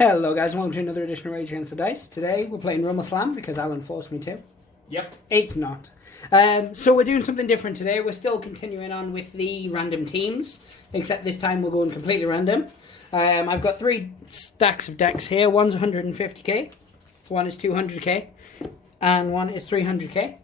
Hello guys, welcome to another edition of Rage Against the Dice. Today we're playing Rumbleslam because Alan forced me to. Yep. It's not. So we're doing something different today. We're still continuing on with the random teams, except this time we're going completely random. I've got 3 stacks of decks here. One's 150k, one is 200k, and one is 300k.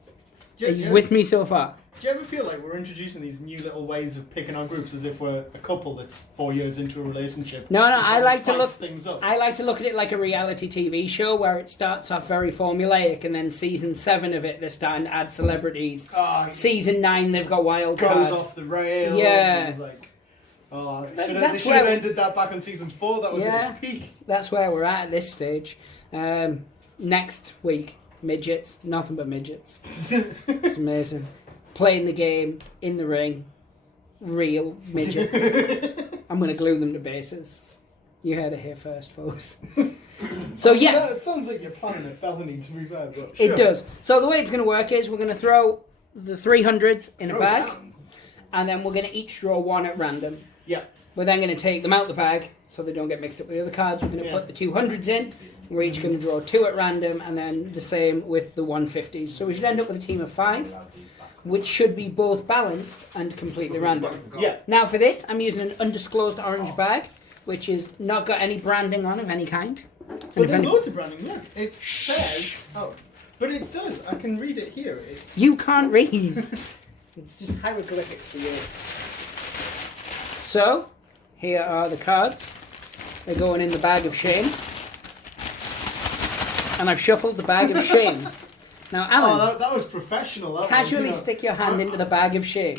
Are you with me so far? Do you ever feel like we're introducing these new little ways of picking our groups as if we're a couple that's 4 years into a relationship? No, I like to look things up. I like to look at it like a reality TV show where it starts off very formulaic, and then season 7 of it they're starting to add celebrities. Season 9 they've got wild cards. Goes off the rails. Yeah. And like, they That's should have ended that back on season 4. That was at its peak. That's where we're at this stage. Next week, midgets, nothing but midgets. It's amazing. Playing the game in the ring, real midgets. I'm going to glue them to bases. You heard it here first, folks. So yeah, It sounds like you're planning a felony, to be fair, but it does. So the way it's going to work is we're going to throw the 300s in a bag, and then we're going to each draw one at random. Yeah. We're then going to take them out the bag so they don't get mixed up with the other cards. We're going to put the 200s in. We're each going to draw 2 at random, and then the same with the 150s. So we should end up with a team of 5. Which should be both balanced and completely random. Yeah. Now for this, I'm using an undisclosed orange bag, which is not got any branding on of any kind. Well, there's loads of branding, yeah. It says... Oh. But it does. I can read it here. You can't read. It's just hieroglyphics for you. So, here are the cards. They're going in the bag of shame. And I've shuffled the bag of shame. Now, Alan, that was professional. Casually stick your hand into the bag of shame.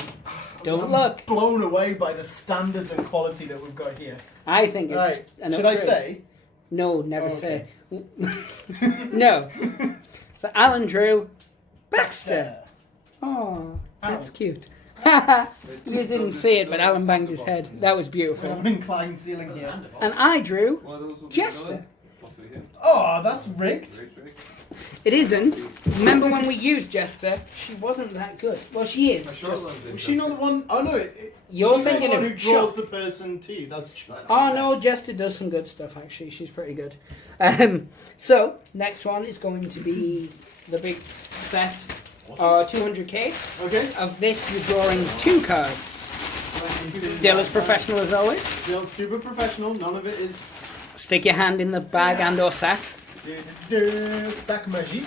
Don't look. Blown away by the standards and quality that we've got here. I think it's Right. an Should I upgrade. say? No, never Okay. say. No. So Alan drew Baxter. Oh, that's cute. You didn't see it, but Alan banged his head. That was We beautiful. have an inclined ceiling here. And I drew Jester. Oh, that's rigged. It isn't. Remember when we used Jester? She wasn't that good. Well, she is. Was she not the one? Oh no, You're she's the thinking one of who draws Chuck. the person to you. That's Chuck. Oh no, Jester does some good stuff actually. She's pretty good. So next one is going to be the big set. 200k. Okay. Of this, you're drawing 2 cards. Still as professional as always. Still super professional. None of it is. Stick your hand in the bag and or sack. Sac Magique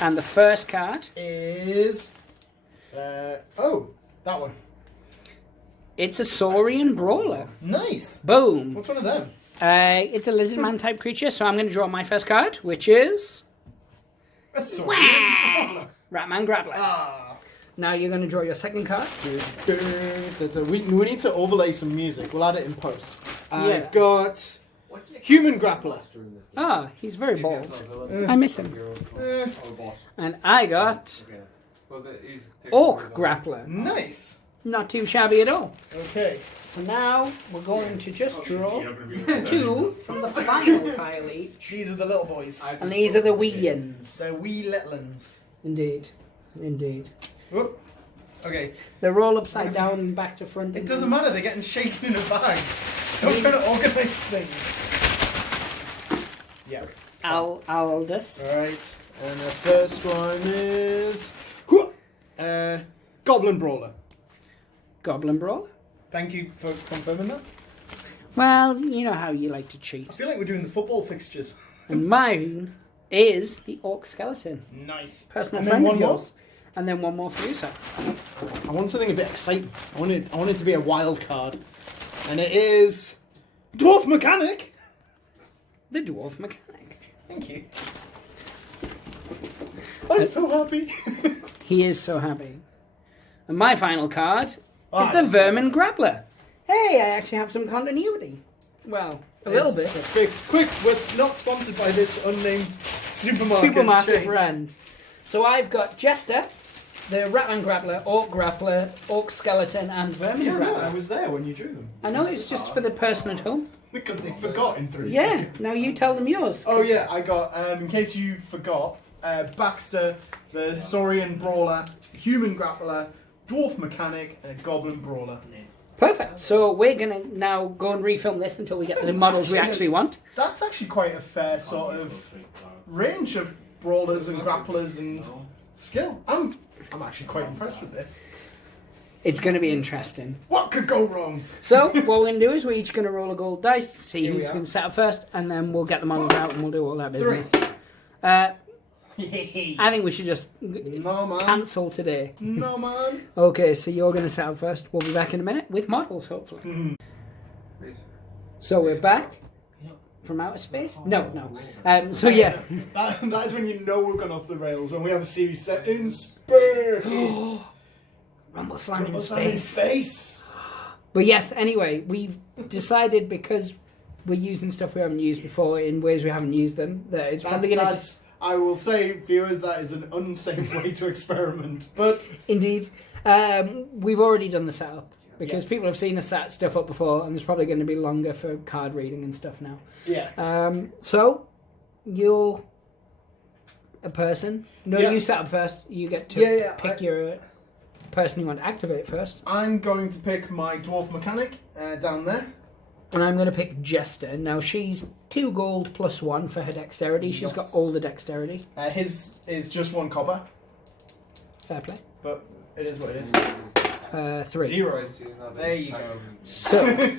And the first card, is. That one. it's a Saurian Brawler. Nice. Boom. What's one of them? It's a lizard man type creature, so I'm going to draw my first card, which is That's so Ratman Grappler. Now you're going to draw your second card. We need to overlay some music. We'll add it in post. Yeah. I've got Human Grappler. Ah, he's very bald. I miss him. And I got Orc Grappler. Nice. Not too shabby at all. Okay. So now we're going to just draw 2 from the final pile each. These are the little boys. And these are the wee uns. They're wee little uns. Indeed. Indeed. Whoop. Okay. They're all upside down and back to front. It doesn't matter. They're getting shaken in a bag. Stop trying to organise things. Yeah. Aldous. Alright. And the first one is... Goblin Brawler. Goblin Brawl. Thank you for confirming that. Well, you know how you like to cheat. I feel like we're doing the football fixtures. And mine is the Orc Skeleton. Nice. Personal And friend then of one more? yours. And then one more for you, sir. I want something a bit exciting. I want it to be a wild card. And it is... Dwarf Mechanic! The Dwarf Mechanic. Thank you. I'm so happy. He is so happy. And my final card is the Vermin Grappler. Hey, I actually have some continuity. Well, a little bit. Quick, we're not sponsored by this unnamed supermarket chain. brand. So I've got Jester, the Ratman Grappler, Orc Skeleton, and Vermin Yeah, no, Grappler. I was there when you drew them. I know it's just for the person at home. Because they forgot in 3 Yeah, seconds. now you tell them yours. Oh yeah, I got, in case you forgot, Baxter, the Saurian Brawler, Human Grappler, Dwarf Mechanic, and a Goblin Brawler. Perfect. So we're going to now go and refilm this until we get the models we actually want. That's actually quite a fair sort of range of brawlers and grapplers and skill. I'm actually quite impressed with this. It's going to be interesting. What could go wrong? So what we're going to do is we're each going to roll a gold dice, see Here we who's are. going to set up first, and then we'll get the models out and we'll do all that 3. business. I think we should just No, man. cancel today. No, man. Okay, so you're going to set up first. We'll be back in a minute with models, hopefully. So we're back from outer space? No. So yeah. That is when you know we've gone off the rails, when we have a series set in space. Rumbleslam in Rumbleslam in space. space. But yes, anyway, we've decided because we're using stuff we haven't used before in ways we haven't used them, that it's probably going to... I will say, viewers, that is an unsafe way to experiment. But Indeed. We've already done the setup because people have seen us set stuff up before, and it's probably going to be longer for card reading and stuff now. yeah, So you're a person. No, Yeah. you set up first. You get to Yeah, pick your person you want to activate first. I'm going to pick my dwarf mechanic down there. And I'm going to pick Jester. Now she's 2 gold plus 1 for her dexterity. She's Yes. got all the dexterity. His is just 1 copper, Fair play. but it is what it is. 3. 0. There you go. So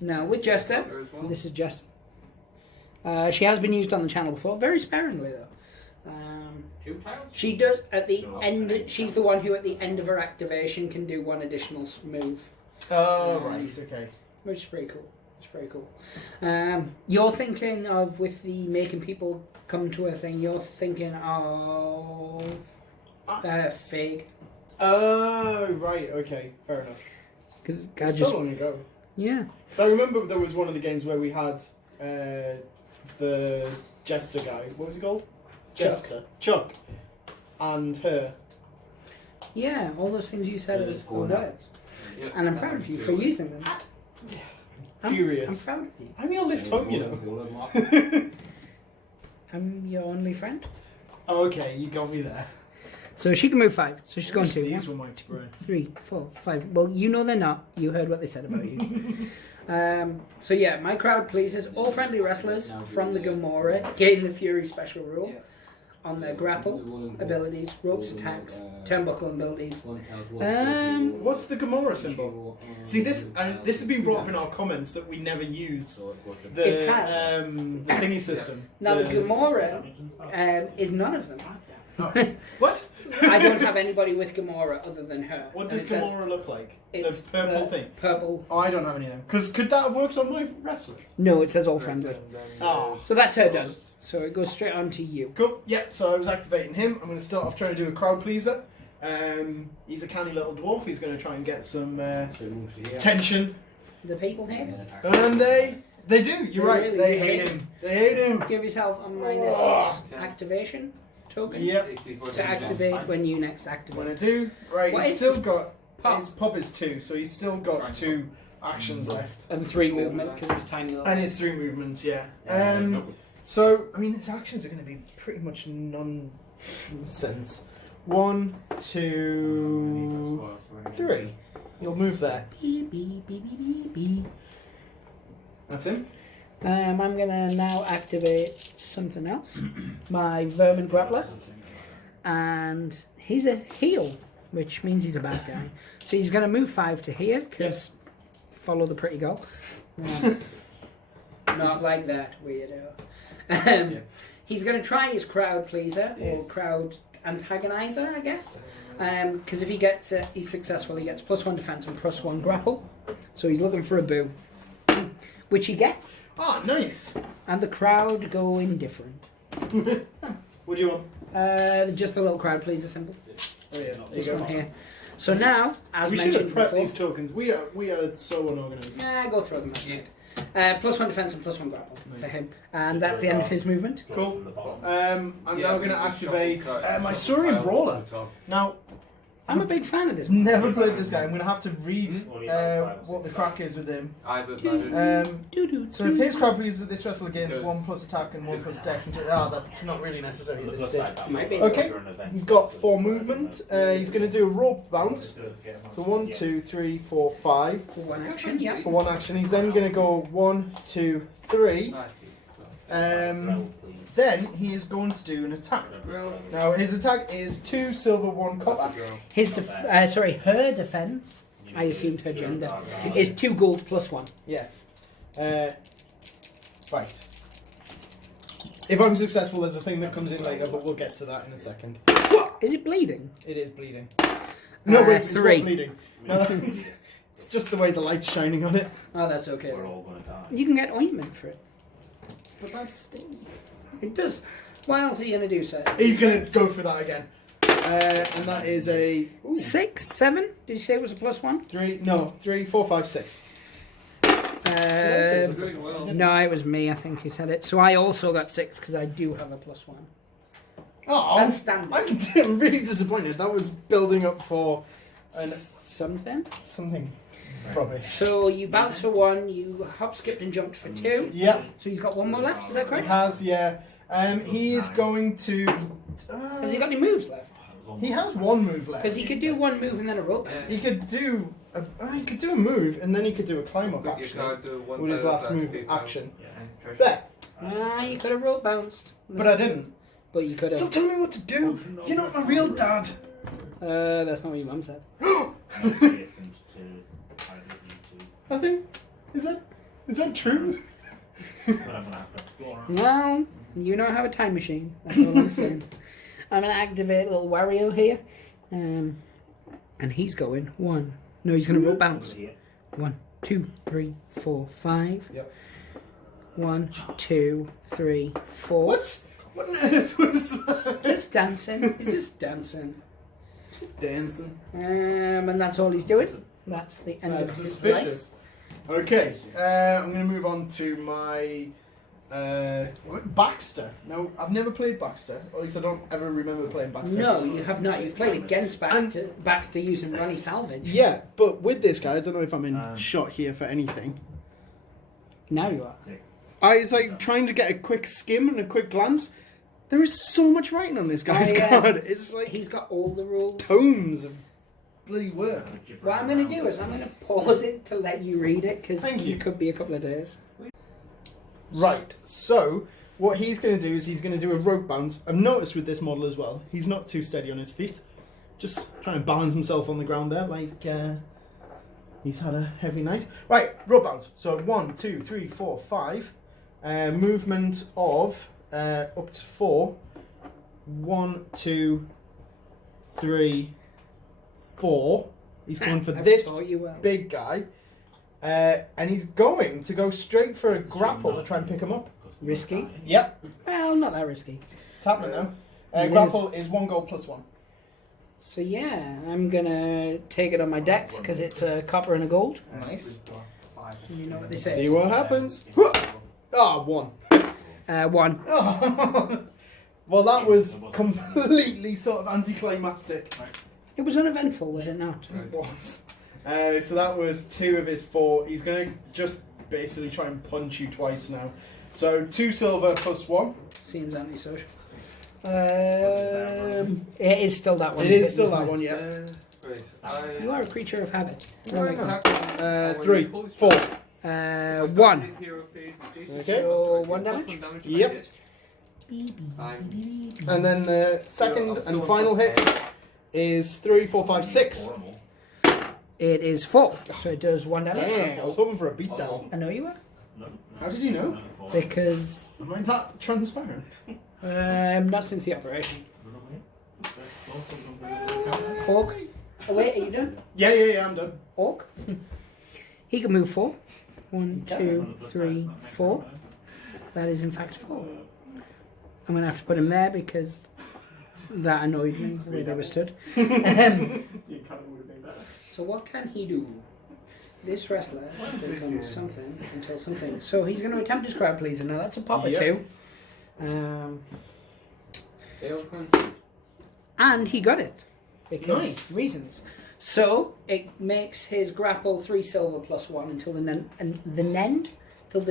now with Jester, this is Jester. She has been used on the channel before, very sparingly though. She does at the end. She's the one who at the end of her activation can do 1 additional move, Oh, right, okay. which is pretty cool. It's pretty cool. You're thinking of with the making people come to a thing. You're thinking of Fig, Oh, right, okay, fair enough. because I It's just so long ago. yeah. So I remember there was one of the games where we had the Jester guy. What was he called? Chuck. Jester. Chuck. And her. Yeah, all those things you said as words. And I'm proud of you for using them. I'm Furious. proud of you. I'm your lift home, you know. I'm your only friend. Okay, you got me there. So she can move 5. So she's going to. These were my spray. 3, 4, 5. Well, you know they're not. You heard what they said about you. So yeah, my crowd pleases. All friendly wrestlers from the Gamora gain the Fury special rule on their grapple abilities, ropes attacks, turnbuckle abilities. What's the Gamora symbol? See, this has been brought up in our comments that we never use It the has. the thingy system. Now the Gamora is none of them. Oh. What? I don't have anybody with Gamora other than her. What And does it says Gamora look like? The it's purple the thing. Purple. Oh, I don't have any of them. Because could that have worked on my wrestlers? No, it says all friendly. Oh. So that's her done. So it goes straight on to you. Cool. Yep, so I was activating him. I'm going to start off trying to do a crowd pleaser. He's a canny little dwarf. He's going to try and get some attention. The people here, And they do. You're They right. really They do. hate him. They hate him. give yourself a minus Oh. activation token Yep. to activate when you next When I activate. do, right, What he's is still his got... pop? His pop is 2, so he's still got 2 actions left. And 3 movement because it's tiny little. And his 3 movements, yeah. So, I mean, his actions are going to be pretty much nonsense. 1, 2, 3. You'll move there. Beep, beep, beep, beep, beep, beep. That's him. I'm gonna now activate something else. My Vermin Grappler. And he's a heal, which means he's a bad guy. So he's gonna move 5 to here, because follow the pretty girl. Not like that, weirdo. He's gonna try his crowd pleaser, or crowd antagonizer, I guess. Because if he gets it, he's successful, he gets +1 defense and +1 grapple. So he's looking for a boo. Which he gets. Ah, nice. And the crowd go indifferent. What do you want? Just the little crowd pleaser symbol. Oh, yeah. There you This go. one here. So now, as We should have mentioned prepped before, these tokens. We are so unorganized. go throw them aside. +1 defense and +1 grapple for him, and that's the end of his movement. Cool. I'm now going to activate my Saurian Brawler. Now, I'm a big fan of this. Never played this guy. I'm going to have to read what the crack is with him. So if his crap is that this wrestle gains 1 plus attack and 1 plus dex, that's not really necessary at this stage. Okay, he's got 4 movement. He's going to do a rope bounce. So 1, 2, 3, 4, 5. For 1 action, yeah. For 1 action. He's then going to go 1, 2, 3. Then he is going to do an attack. Now his attack is 2 silver, 1 copper. Her defense, I assumed her gender, is 2 gold plus 1. Yes. Right. If I'm successful, there's a thing that comes in later, but we'll get to that in a second. Is it bleeding? It is bleeding. No, wait, 3. It's not bleeding. No, it's just the way the light's shining on it. Oh, that's okay. You can get ointment for it. But that stings. It does. What else are you going to do, sir? He's going to go for that again. And that is a... 6, 7? Did you say it was a plus 1? 3, 4, 5, 6. No, it was me, I think he said it. So I also got 6 because I do have a plus 1. Oh, That's standard. I'm really disappointed. That was building up for something. Probably. So you bounced for 1, you hop, skipped and jumped for 2. Yeah. So he's got 1 more left, is that correct? He has, yeah. He is going to... Has he got any moves left? He has 1 move left. Because he could do 1 move and then a rope. He could do a move and then he could do a climb up action with his last move action. There. You could have rope bounced. But I didn't. But you could have. Stop telling me what to do. You're not my real dad. That's not what your mum said. I think is that true? Well, you don't have a time machine. That's all I'm saying. I'm gonna activate little Wario here, and he's going 1. No, he's gonna roll bounce. 1, 2, 3, 4, 5. Yep. 1, 2, 3, 4. What on earth was that? Just dancing. He's just dancing. Dancing. And that's all he's doing. That's the end of his suspicious. life. Okay, I'm going to move on to my Baxter. Now, I've never played Baxter, or at least I don't ever remember playing Baxter. No, you have not. You've played against Baxter using Ronnie Salvage. Yeah, but with this guy, I don't know if I'm in shot here for anything. Now you are. It's like trying to get a quick skim and a quick glance. There is so much writing on this guy's card. It's like he's got all the rules. Tomes of bloody work. What I'm going to do is I'm going to pause it to let you read it because it could be a couple of days. Right, so what he's going to do is he's going to do a rope bounce. I've noticed with this model as well, he's not too steady on his feet. Just trying to balance himself on the ground there like he's had a heavy night. Right, rope bounce. So 1, 2, 3, 4, 5. Movement of up to 4. 1, 2, 3, 4. He's going for this big guy. And he's going to go straight for a grapple to try and pick him up. Risky? Yep. Well, not that risky. It's happening though. Grapple is 1 gold plus 1. So yeah, I'm going to take it on my dex because it's a copper and a gold. Nice. You know what they say. See what happens. 1. 1. Oh. Well, that was completely sort of anticlimactic. It was uneventful, was it not? It was. So that was 2 of his 4. He's going to just basically try and punch you twice now. So 2 silver plus 1. Seems antisocial. It is still that one. It is still that one, yeah. You are a creature of habit. 3, 4. 1. Okay. So 1 damage? Yep. And then the second and final hit is 3, 4, 5, 6. It is 4. So it does 1 damage. Dang, I was hoping for a beatdown. I know you were. How did you know? Because... Am I that transparent? Not since the operation. Orc. Oh wait, are you done? Yeah, I'm done. Orc. He can move 4. 1, 2, 3, 4. That is in fact 4. I'm going to have to put him there because that annoyed me the way they were stood. So what can he do? This wrestler becomes something until something. So he's going to attempt his crowd pleaser. Now that's a pop or 2. And he got it. because Nice. reasons. So it makes his grapple 3 silver plus 1 until the end of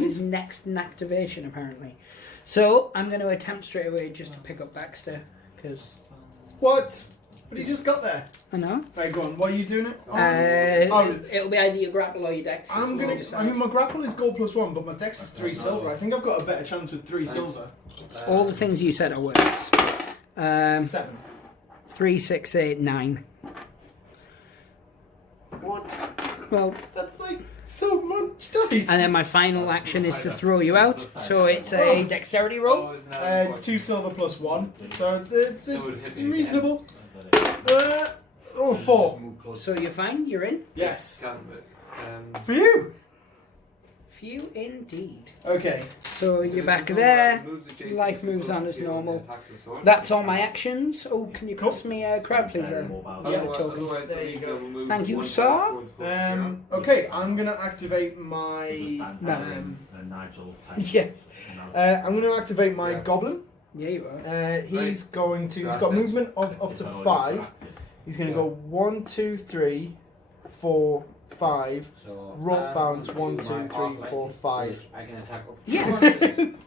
his next activation, apparently. So I'm going to attempt straight away just to pick up Baxter, because... What? But he just got there. I know. Right, go on. Why are you doing it? It'll be either your grapple or your dex. I mean, my grapple is gold plus 1, but my dex is 3 silver. I think I've got a better chance with 3 silver. All the things you said are words. 7. 3, 6, 8, 9. What? Well, That's like so much dice. and then my final action is to throw you out. So it's a dexterity roll. It's 2 silver plus 1, so it's reasonable. 4. So you're fine. You're in. Yes. For you. Few indeed. Okay. So you're back there. Life moves on as normal. That's all my actions. Oh, can you pass me a crowd pleaser? Yeah, token. There you go. Thank you, sir. Okay, I'm gonna activate my. Yes. I'm gonna activate my goblin. Yeah, you are. He's got movement of up to 5. He's gonna go 1, 2, 3, 4, 5. Rope bounce 1, 2, 3, 4, 5. Yeah.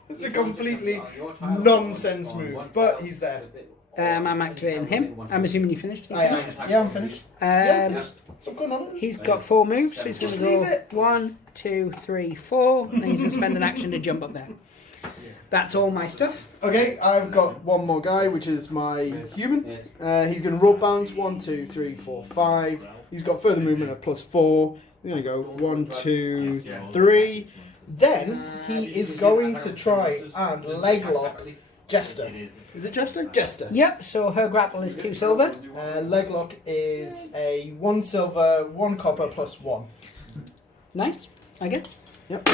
It's a completely nonsense move, but he's there. I'm activating him. I'm assuming you finished. Yeah, I'm finished. Stop going on. He's got 4 moves, so he's Just going to leave go it. 1, 2, 3, 4. And he's going to spend an action to jump up there. That's all my stuff. Okay, I've got one more guy, which is my human. He's going to rope bounce 1, 2, 3, 4, 5. He's got further movement of plus 4. We're going to go 1, 2, 3. Then he is going to try and leg lock Jester. Is it Jester? Jester. Yep, so her grapple is 2 silver. Leg lock is a 1 silver, 1 copper plus 1. Nice, I guess. Yep.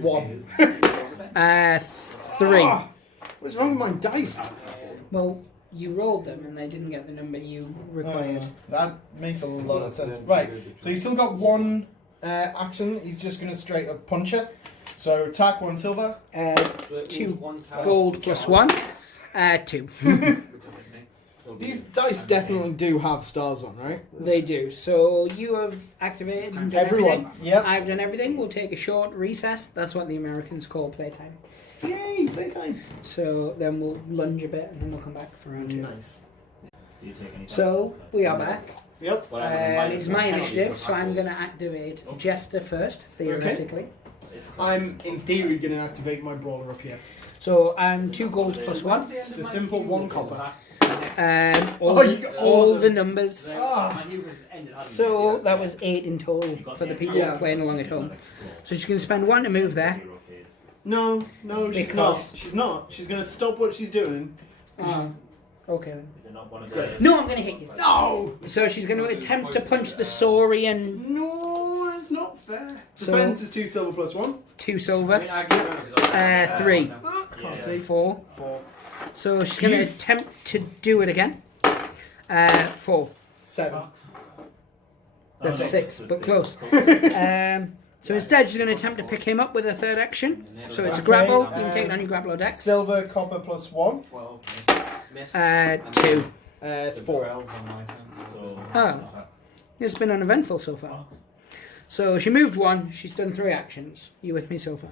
1. 3. Oh, what's wrong with my dice? Well, you rolled them and they didn't get the number you required. That makes a lot of sense. Right, so he's still got 1 action. He's just going to straight up punch her. So attack 1 silver. 2 gold plus 1. 2. These dice definitely do have stars on, right? They do. So you have activated and done Everyone. everything. Yep. I've done everything. We'll take a short recess. That's what the Americans call playtime. Yay, playtime. So then we'll lunge a bit and then we'll come back for round 2. Nice. So we are back. Yep. It's my initiative, so I'm going to activate Jester first, theoretically. I'm, in theory, going to activate my brawler up here. So I'm 2 gold plus 1. It's a simple 1 copper. All the numbers. Ah. So that was 8 in total for the people playing along at home. So she's going to spend 1 to move there. No, she's Because- not. She's not. She's going to stop what she's doing. Okay then. Is it not one of those? No, I'm going to hit you. No! So she's going to attempt to punch the Saurian. No, that's not fair. So- Defense is 2 silver plus 1. 2 silver. 3. Can't see. 4. So she's going to attempt to do it again. 4. 7. That's 6, but close. So instead she's going to attempt to pick him up with a third action. So it's a grapple. You can take it on your grapple or dex. Silver, copper plus 1. 2. 4. Oh. It's been uneventful so far. So she moved 1. She's done 3 actions. You with me so far?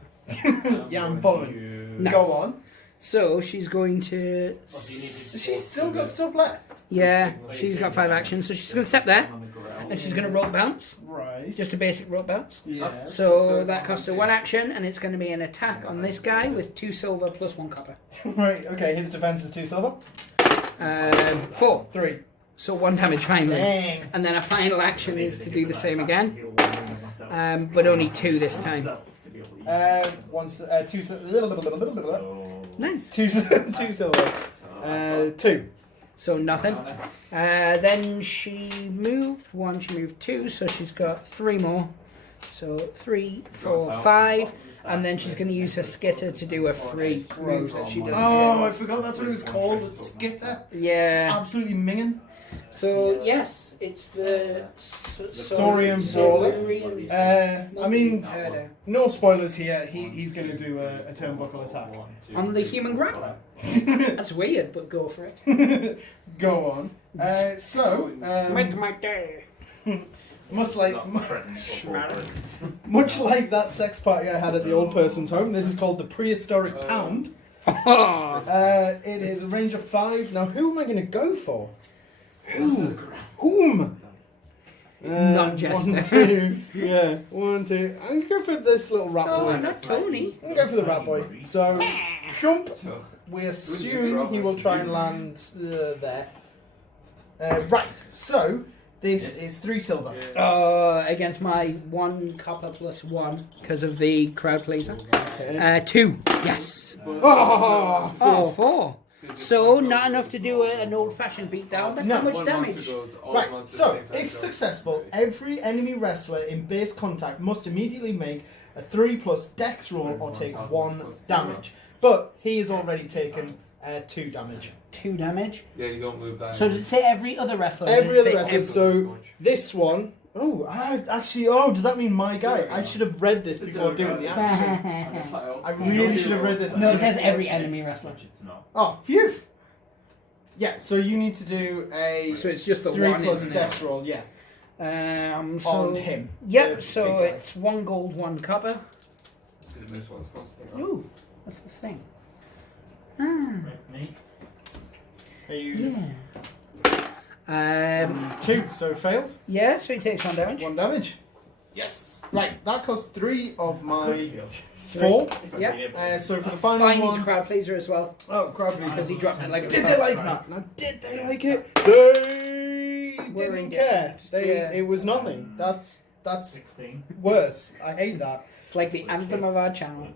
Yeah, I'm following. Nice. Go on. So she's going to... She's still got stuff left. Yeah, she's got 5 actions. So she's going to step there. And she's going to rope bounce. Right. Just a basic rope bounce. Yes. So that costs her 1 action. And it's going to be an attack on this guy with 2 silver plus 1 copper. Right, okay, his defense is 2 silver. 4. 3. So 1 damage finally. Dang. And then a final action is to do the same again. But only 2 this time. 2 Nice. 2 silver. 2. So nothing. Then she moved 1, she moved 2, so she's got 3 more. So 3, 4, 5, and then she's going to use her skitter to do a freak move that she doesn't Oh, get. I forgot that's what it was called, a skitter. Yeah. Absolutely minging. So yes, It's the Saurian Brawler. I mean, Herder. no spoilers here. He's going to do a turnbuckle attack. On the human grappler. That's weird, but go for it. Go on. Make my day. Much like that sex party I had at the old person's home, this is called the Prehistoric Pound. It is a range of 5. Now, who am I going to go for? Whom? Not Jester. 1, 2. Yeah, 1, 2. I'm going to go for this little rat boy. Oh, not Tony. I'm going to go for the rat boy. So, jump. We assume he will try and land there. Right, so this is 3 silver. Against my 1 copper plus 1 because of the crowd pleaser. 2. Yes. 4. So, not enough to do an old-fashioned beatdown, but how much damage? Right, so, if successful, every enemy wrestler in base contact must immediately make a 3+ dex roll or take 1 damage. But he has already taken 2 damage. 2 damage? Yeah, you don't move that. So does it say every other wrestler? Every other wrestler, so this one... Oh, does that mean my guy? I should have read this before doing the action. I really should have read this. No, it says every enemy wrestler. Oh, phew! Yeah, so you need to do a So it's just the 3 1, plus isn't dex it? roll, yeah. So On him. Yep, the so big guy. it's 1 gold, 1 copper. Ooh, what's the thing? Are you... Yeah. 2, so failed. Yeah, so he takes 1 damage. 1 damage. Yes. Right, that costs 3 of my 4. Yeah. So for the final I need one... a crowd pleaser as well. Oh, crowd pleaser. Because he dropped it like a Did they like that? Now, did they like it? They didn't care. It was nothing. That's 16. worse. I hate that. It's like the anthem of our channel.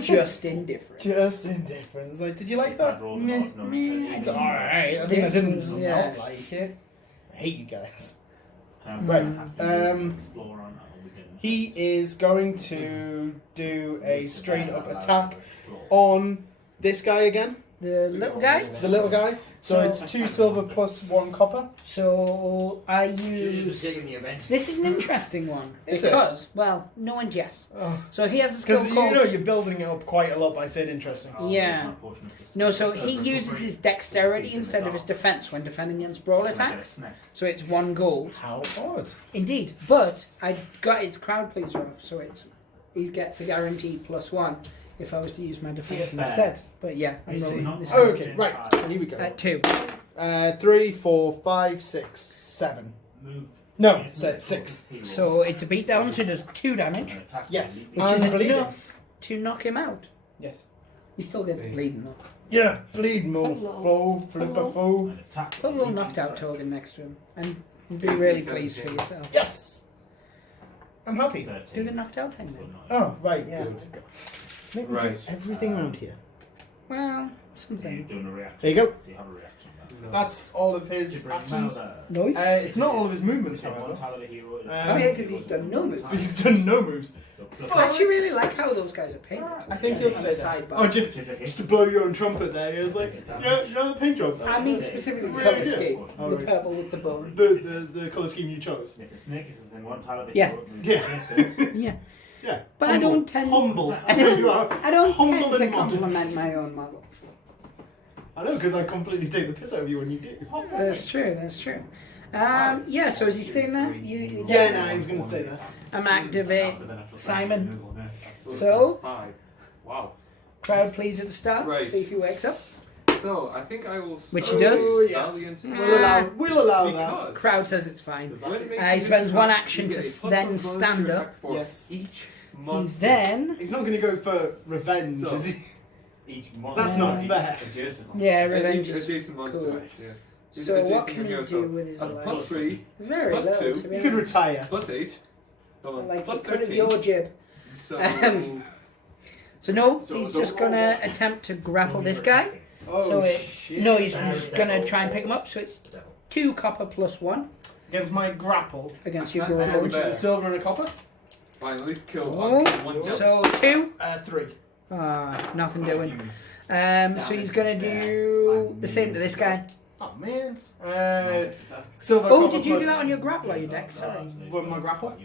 Just indifferent. Just indifference. It's like, did you like that? Meh. It's alright. I mean, I didn't not like it. I hate you guys. Right. He is going to do a straight up attack on this guy again. The little guy? The little guy. So it's 2 silver plus 1 copper. So I use... This is an interesting one. Is it? Because, well, no and yes. Oh. So he has a skill Because called... you know you're building it up quite a lot by saying interesting. Yeah. No, so he uses his dexterity instead of his defense when defending against brawl attacks. So it's 1 gold. How odd. Indeed. But I got his crowd pleaser off, so he gets a guaranteed +1 if I was to use my defense instead. But yeah, I'm rolling this Oh, okay, right. Here we go. at 2. 3, 4, 5, 6, 7. No, 6. So it's a beatdown, so he does 2 damage, Yes. which And is bleeding. enough to knock him out. Yes. He still gets bleeding though. Yeah. Bleed more. Hello. Flow, flipper, foe. Put a little knocked out token next to him and be really pleased for yourself. Yes. I'm happy. Do the knocked out thing then. Oh, right, yeah. Make me do Right. everything around here. Well, something. There you go. That's all of his actions. Nice. It's not all of his movements, however. Oh yeah, because he's done no moves. He's done no moves. I actually really like how those guys are painted. I think he'll stay there. Oh, just to blow your own trumpet there. He was like, you know the paint job? I mean specifically the colour scheme. The purple with the bone. The colour scheme you chose. Yeah. Yeah. Yeah. Yeah. But I don't tend... Humble. I tell you what. I don't Humble tend to and modest. compliment my own models. I know, because I completely take the piss out of you when you do. That's true, that's true. Yeah, so is he staying there? Yeah, no, he's going to stay there. I'm activate Simon. So, Wow. crowd please at the start. Right. See if he wakes up. So I think I will. Which he does. We'll allow that. Crowd says it's fine. When He spends 1 action to then stand up. Yes. Each He month. then... He's not going to go for revenge, So- is he? Each month. That's not fair. Yeah, revenge is Adjacent monster. cool. Yeah. So what Adjacent can he hero, do with his life? +3, Very plus little, 2. to be You could honest. retire. +8. Like plus the cut of 13. your jib. So, So no, he's just gonna attempt to grapple this guy. Oh, He's just gonna try and pick him up. So it's 2 copper plus 1 Against my grapple, against your Which goal. which is a silver and a copper. fine, at least kill Oh, one. so 2. 3. Nothing doing. So he's gonna do the same to this guy. Oh man. Silver. Oh, copper did you do plus- that on your grapple or your dex? Sorry. With my grapple?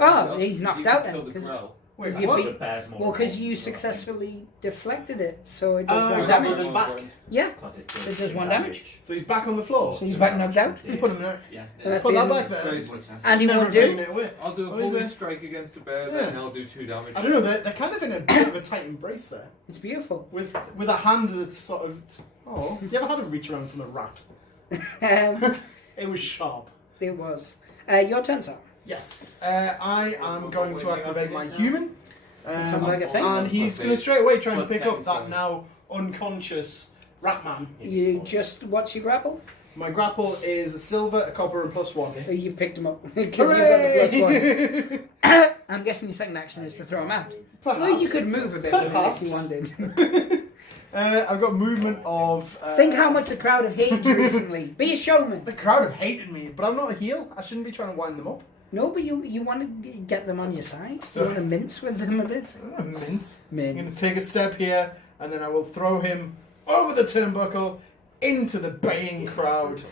Oh, he's knocked out Kill then. the 'cause- Grell. Wait, You what? beat- Well, because you successfully deflected it, so it does Oh, one that damage. one back. Yeah, so it does one damage. So he's back on the floor. So he's back knocked out. Put him there. Yeah. That's Put that the back there. Crazy. And he Never won't taken do. it away. I'll do a What is holy it? strike against the bear, Yeah. then I'll do 2 damage. I don't know. They're kind of in a bit of a tight embrace there, It's beautiful. with a hand that's sort of. Oh, you ever had a reach around from a rat? Um, It was sharp. it was. Your turn, sir. Yes. I am going to activate my human. Sounds like a thing. And he's going to straight away try and Plus pick 10, up that sorry. now unconscious rat man. You just what's your grapple? My grapple is a silver, a copper, and +1. You've picked him up because you've got the Hooray! +1. I'm guessing your second action is to throw him out. Well, you could move a bit with him if you wanted. I've got movement of. Think how much the crowd have hated you recently. Be a showman. The crowd have hated me, but I'm not a heel. I shouldn't be trying to wind them up. No, but you want to get them on your side. So- You want to mince with them a bit. Mince. I'm going Mince. to take a step here, and then I will throw him over the turnbuckle into the baying crowd.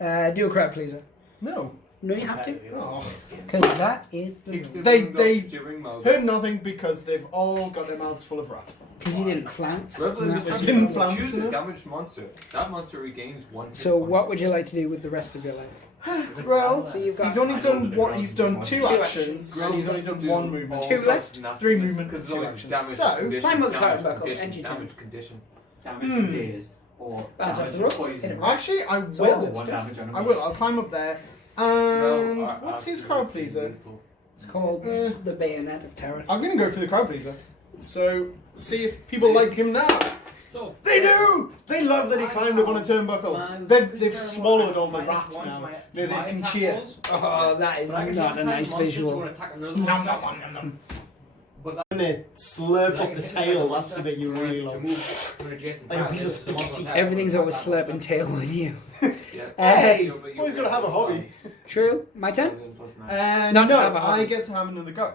Do a crowd pleaser. No. No, you have to. Oh. Because that is the Kick rule. the They- ring they off your ring mouth. Heard nothing because they've all got their mouths full of rat. Because you didn't flounce. Reveling And is that was didn't the rule. flounce. Choose a damaged monster. That monster regains 1 hit So point. what would you like to do with the rest of your life? Well, So you've got he's only done one. He's done two Two actions, actions. and he's only done one movement. All Two sorts left? of nastiness, 3 movement, because and 2 it's always actions. damage So, condition, climb up, damage climb back up, condition, end your turn. damage condition. Damage dazed or Bounce off damage the ropes, poison. hit it. Actually, I It's all will. good One stuff. damage on a I will. miss. I'll climb up there. And Well, what's his after crowd it's pleaser? lethal. It's called Eh. the Bayonet of Terror. I'm going to go for the crowd pleaser. So, see if people like him now. So, They do! They love that he climbed up on a turnbuckle. They've swallowed all the rats now. They can cheer. Oh, that is not a nice visual. And they slurp up the tail, that's the bit you really love. Like a piece of spaghetti. Everything's always slurping tail with you. Hey, always got to have a hobby. True. My turn? No, to have a hobby. I get to have another go.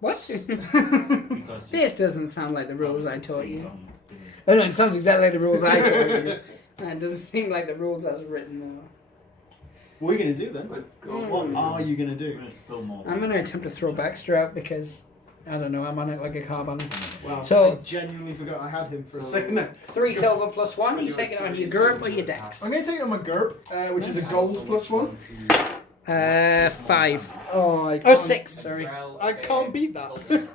What? Because This doesn't sound like the rules I taught you. Oh no, it sounds exactly like the rules I taught you. And it doesn't seem like the rules as written though. What are you going to do then? What are you going to do? I'm going to attempt to throw Baxter out because, I don't know, I'm on it like a car bunny. Wow, So- I genuinely forgot I had him for a second there. 3 silver plus 1. Are you taking it on your GURP or your dex? I'm going to take it on my GURP, which is a gold +1. 5. Oh, I Oh, can't, 6, sorry. I can't beat that.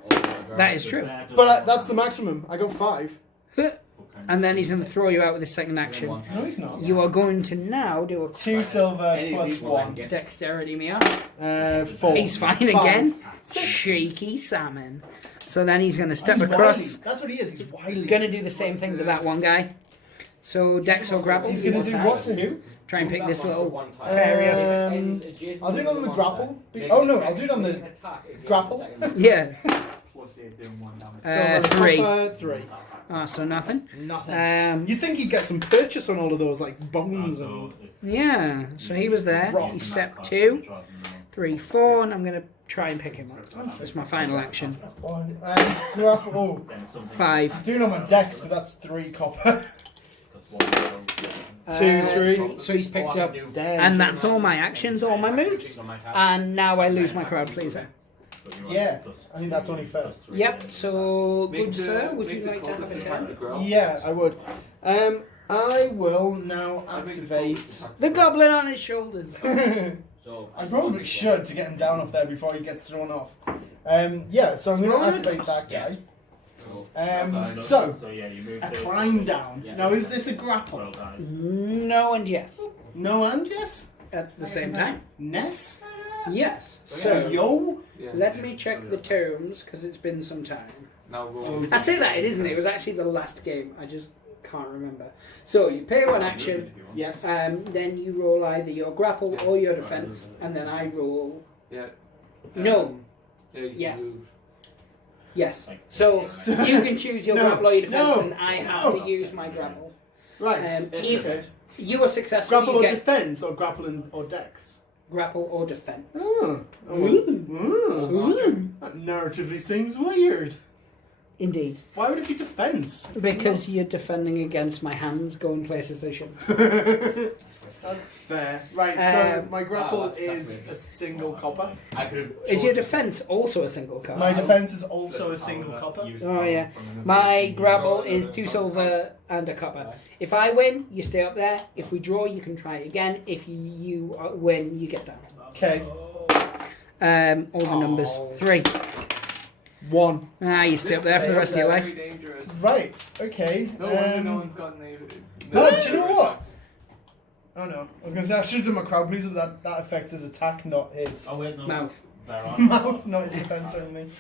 That is true. But that's the maximum. I got 5. And then he's going to throw you out with his second action. No, he's not. You are going to now do a 2 silver +1. dexterity me up. 4. He's fine again. Shaky salmon. So then he's going to step He's across. wily. That's what he is. He's wily. Going to do the same thing to that one guy. So dex or grapple. He's going to do what to who? Try and pick this little I'll fairy. do it on the grapple. Oh no, I'll do it on the grapple. Yeah. Plus they're doing 1 damage. So 3. 3. Oh, so nothing. Nothing. You'd think he'd get some purchase on all of those, like bones and. Yeah. So he was there. He stepped 2, 3, 4, and I'm going to try and pick him up. That's my final action. Grapple. 5. Doing on my dex because that's 3 copper. 2, 3. So he's picked up. Damn. And that's all my actions, all my moves. And now I lose my crowd pleaser. Yeah, I think that's only fair. Yep, so good sir, would you like to have a turn? Yeah, I would. I will now activate. The goblin on his shoulders. I probably should to get him down off there before he gets thrown off. Yeah, so I'm going to activate that guy. So, a climb down. Now, is this a grapple? No and yes. No and yes? At the same time. Ness? Yes. So, So yo? let me check the terms because it's been some time. Now roll. I say that it isn't. It was actually the last game. I just can't remember. So you pay 1 action. Yes. Then you roll either your grapple or your defense, and then I roll. Yeah. No. Yeah, you can Yes. move. Yes. So you can choose your No, grapple or your defense, no, and I have no. to use my grapple. Right. If Okay. you are successful, Grapple you or get defense or grapple or dex? grapple or defense. Oh. Ooh. That narratively seems weird. Indeed. Why would it be defense? Because you're defending against my hands going places they shouldn't. That's fair. Right, so my grapple that's is weird. a single copper. I could. Is your defense also a single card? My defense is also a single copper. Oh yeah. My grapple is 2 silver and a copper. If I win, you stay up there. If we draw, you can try it again. If you win, you get down. Okay. All the numbers. 3. 1. You stay up there for the rest of your life. Dangerous. Right, okay. No wonder no one's got any. No, do you know what? Oh no. I was going to say, I should have done my crowd pleaser, but that affects his attack, not his Oh wait, no. Mouth. They're on. mouth, not his defense or anything.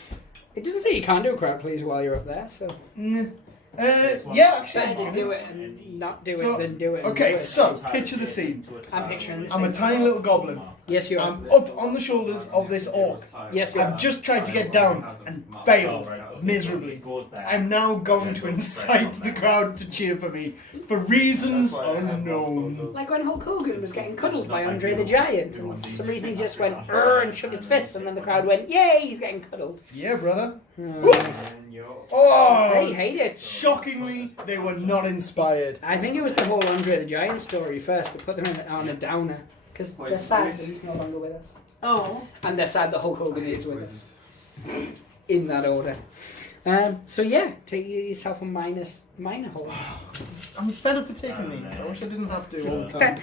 It doesn't say you can't do a crowd pleaser while you're up there, so Yeah, actually. better to do it and not do So, it than do it. And okay, do it. so picture the scene. I'm picturing the I'm a scene. tiny little goblin. Yes, you are. I'm up on the shoulders of this orc. Yes, you I've are. just tried to get down and failed miserably. I'm now going to incite the crowd to cheer for me for reasons unknown. Like when Hulk Hogan was getting cuddled by Andre the Giant, and for some reason he just went "Urgh," and shook his fist, and then the crowd went, "Yay, he's getting cuddled." Yeah, brother. Oh, nice. They Oh, hate it. shockingly, they were not inspired. I think it was the whole Andre the Giant story first to put them on a downer, because they're sad that he's no longer with us, Oh. and they're sad that Hulk Hogan is with us. In that order. So yeah, take yourself a minor hole. I'm fed up with taking these. I wish I didn't have to all the time.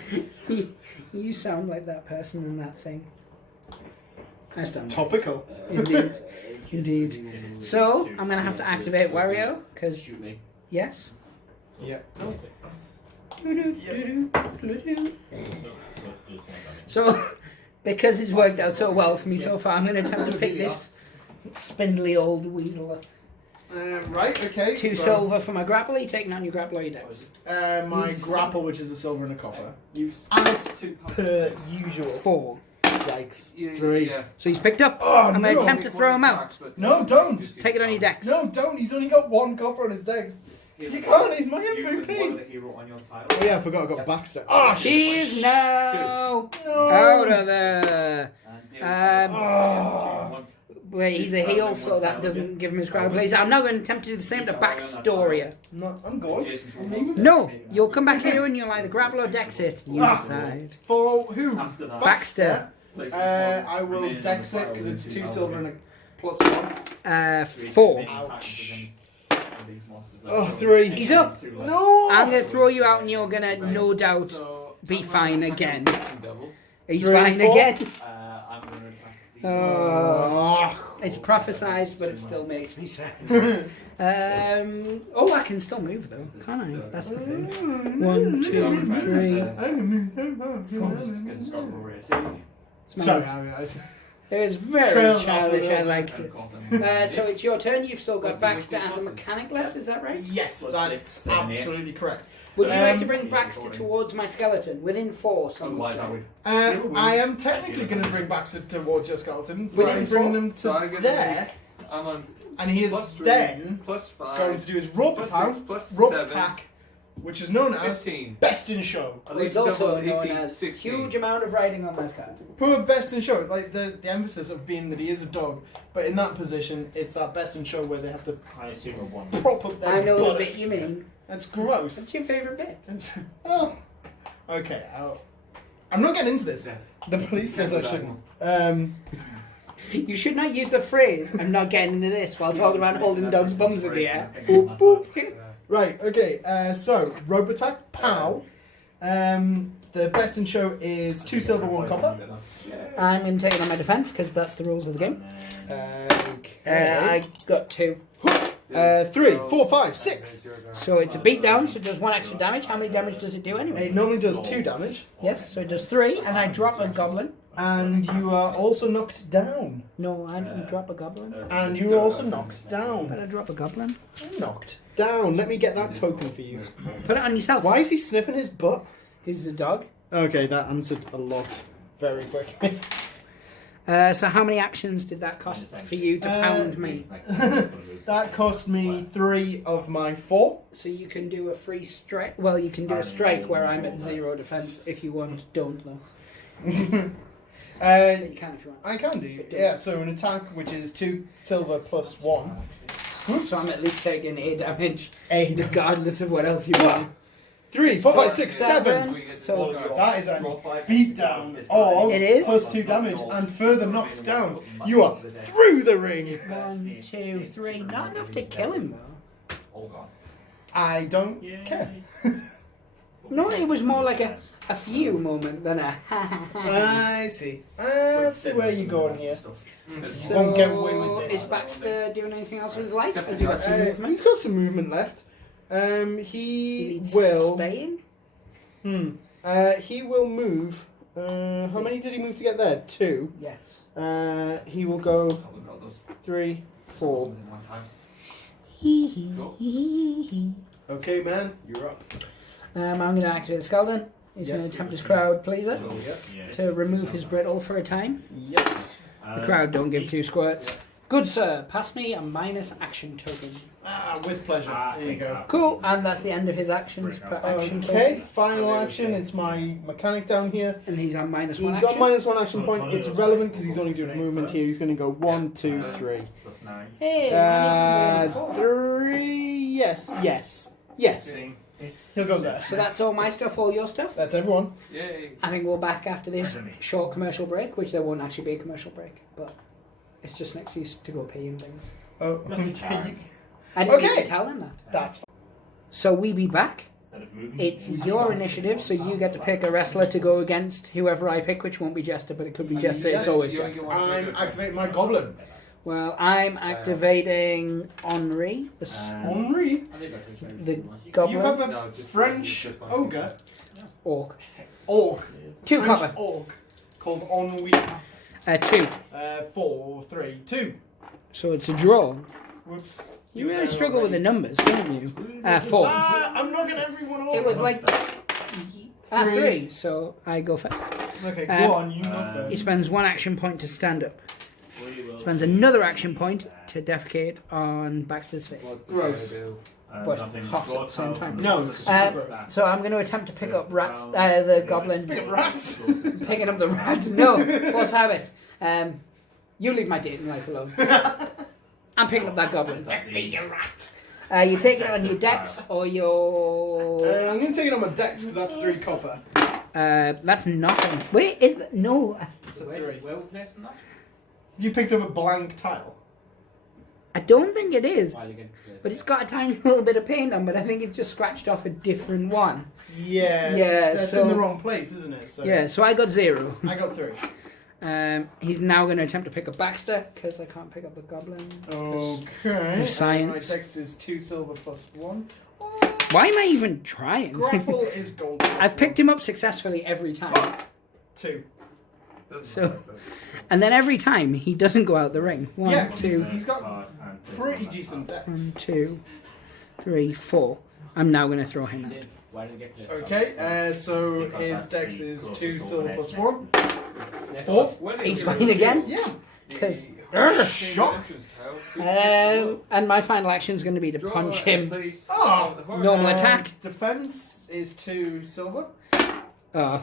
You sound like that person in that thing. I stand. Topical. Indeed. Indeed. So, I'm going to have to activate Wario, because, Shoot me. yes. Yeah. So, because it's worked out so well for me so far, I'm going to attempt to pick this spindly old weasel. Right, okay. 2 silver for my grapple. Are you taking on your grapple or your dex? My grapple, which is a silver and a copper. Use. As per usual. 4. Yikes. 3. Yeah. So he's picked up. Oh, I'm going no. to attempt to throw him out. No, don't. Take it on your dex. No, don't. He's only got 1 copper on his dex. You can't. He's my You could MVP. model a hero on your title. Oh yeah, I forgot. I got Baxter. Oh He is now No. out of there. Oh. Wait, he's a heel, so that doesn't give him his crowd place. I'm now going to attempt to do the same to Backstoria. No, I'm going. No, you'll come back here and you'll either grapple or dex it. You decide. For who? After that, Baxter. I will dex it because it's 2 silver and a +1. 4. Ouch. Oh, 3. He's up. No. I'm going to throw you out and you're going to no doubt be fine again. He's 3, fine 4. again. I'm going to attack the... Oh. It's prophesized, but it still makes me sad. I can still move though, can't I? That's the thing. 1, 2, 3. Sorry, It was very Trail childish. off I a liked it. So it's your turn. You've still got Baxter and the mechanic left. Is that right? Yes, that's absolutely correct. Would you like to bring Baxter towards my skeleton within 4? Some would say. I am technically going to bring Baxter towards your skeleton, but Within I'm bringing 4? him to So I get there, I'm on and he is +3, then +5, going to do his rope +6, attack, +7, attack, which is known as 15. Best in Show. It's also Double known AC, as 16. huge amount of writing on that card. Put Best in Show, like the emphasis of being that he is a dog, but in that position, it's that Best in Show where they have to I assume a 1. prop up their I know the buttock. bit you mean. That's gross. What's your favourite bit? Oh, okay. I'm not getting into this. The police says I shouldn't. You should not use the phrase "I'm not getting into this" while talking about holding dogs' bums in the air. Right. Okay. So rope attack. Pow. The Best in Show is 2 silver, 1 copper. I'm going to take it on my defence because that's the rules of the game. Okay. I got 2. 3, 4, 5, 6. So it's a beatdown, so it does 1 extra damage. How many damage does it do anyway? It normally does 2 damage, Yes, so it does 3, and I drop a goblin. and you are also knocked down. No, I didn't drop a goblin. And you are also knocked But down. I drop a goblin. Knocked down. Let me get that token for you. Put it on yourself. Why is he sniffing his butt? This is a dog. Okay, that answered a lot very quickly. So how many actions did that cost for you to pound me? That cost me 3 of my 4. So you can do a free strike. Well, you can do a strike where I'm at 0 defense if you want. Don't though. You can if you want. I can do. Yeah, so an attack which is 2 silver plus 1 So I'm at least taking 8 damage, 8. regardless of what else you want. 3, 4, 5, 6, 7. 7. So That is a beatdown of It is. plus 2 damage and further knocked down. You are through the ring. 1, 2, 3. Not enough to kill him though. All gone. I don't care. No, it was more like a few moment than a ha ha ha. I see. Let's see where you're going here. So, Won't get away with this. is Baxter doing anything else with his life? Has he got some movement? He's got some movement left. He will. Spaying? He will move. How many did he move to get there? 2. Yes. He will go 3, 4. Okay, man, you're up. I'm going to activate the Skeleton. He's going to attempt his crowd pleaser Yes. to remove his brittle for a time. Yes. The crowd don't give 2 squirts. Good sir, pass me a minus action token. With pleasure. There you go. Cool, and that's the end of his actions per action Okay, token. final action. It's my mechanic down here. And he's on minus 1 He's action. on minus 1 action point. It's irrelevant because he's only doing a movement here. He's going to go 1, 2, 3. Hey, minus 4. 3. Yes. He'll go there. So that's all my stuff, all your stuff. That's everyone. Yay. I think we're back after this short commercial break, which there won't actually be a commercial break, but it's just an excuse to go pee and things. Oh, okay. I didn't Okay. need to tell them that. That's fine. So we be back. It's your initiative, so you get to pick a wrestler to go against whoever I pick, which won't be Jester, but it could be Jester. It's always Jester. I'm activating my goblin. Well, I'm activating Henri, Henri, the you goblin, have a French ogre, orc. 2 French copper. orc called Henri. 2. 4, 3, 2. So it's a draw. Whoops. You really struggle with the numbers, don't you? 4. I'm knocking everyone off. It was like 3, so I go first. Okay, go on, you go He first. spends 1 action point to stand up. Spends another action point to defecate on Baxter's face. Gross. But hot at the same time. No, it's super gross. So I'm going to attempt to pick up rats. The goblin. Pick up rats. Picking up the rat. No, force habit. You leave my dating life alone. I'm picking up that goblin. Let's see your rat. You take it on your dex or your. I'm going to take it on my dex because that's 3 copper. That's nothing. Wait, is that no? It's a 3. Where we placing that? You picked up a blank tile. I don't think it is. But it's got a tiny little bit of paint on, but I think it's just scratched off a different one. Yeah. Yeah, That's so- in the wrong place, isn't it? So Yeah, so I got 0. I got 3. He's now going to attempt to pick up Baxter because I can't pick up the goblin. Okay. Of science. My dex is 2 silver plus 1. Why am I even trying? Grapple is gold. I've picked him up successfully every time. 2. So, and then every time he doesn't go out the ring. 1, Yeah, 2, he's got pretty decent dex. 1, 2, 3, 4. I'm now going to throw him out. Okay, so his dex is 2 silver plus 1. 4. He's fine again Yeah. because. Shock. And my final action is going to be to punch him. Oh. Normal attack. Defense is 2 silver. Oh.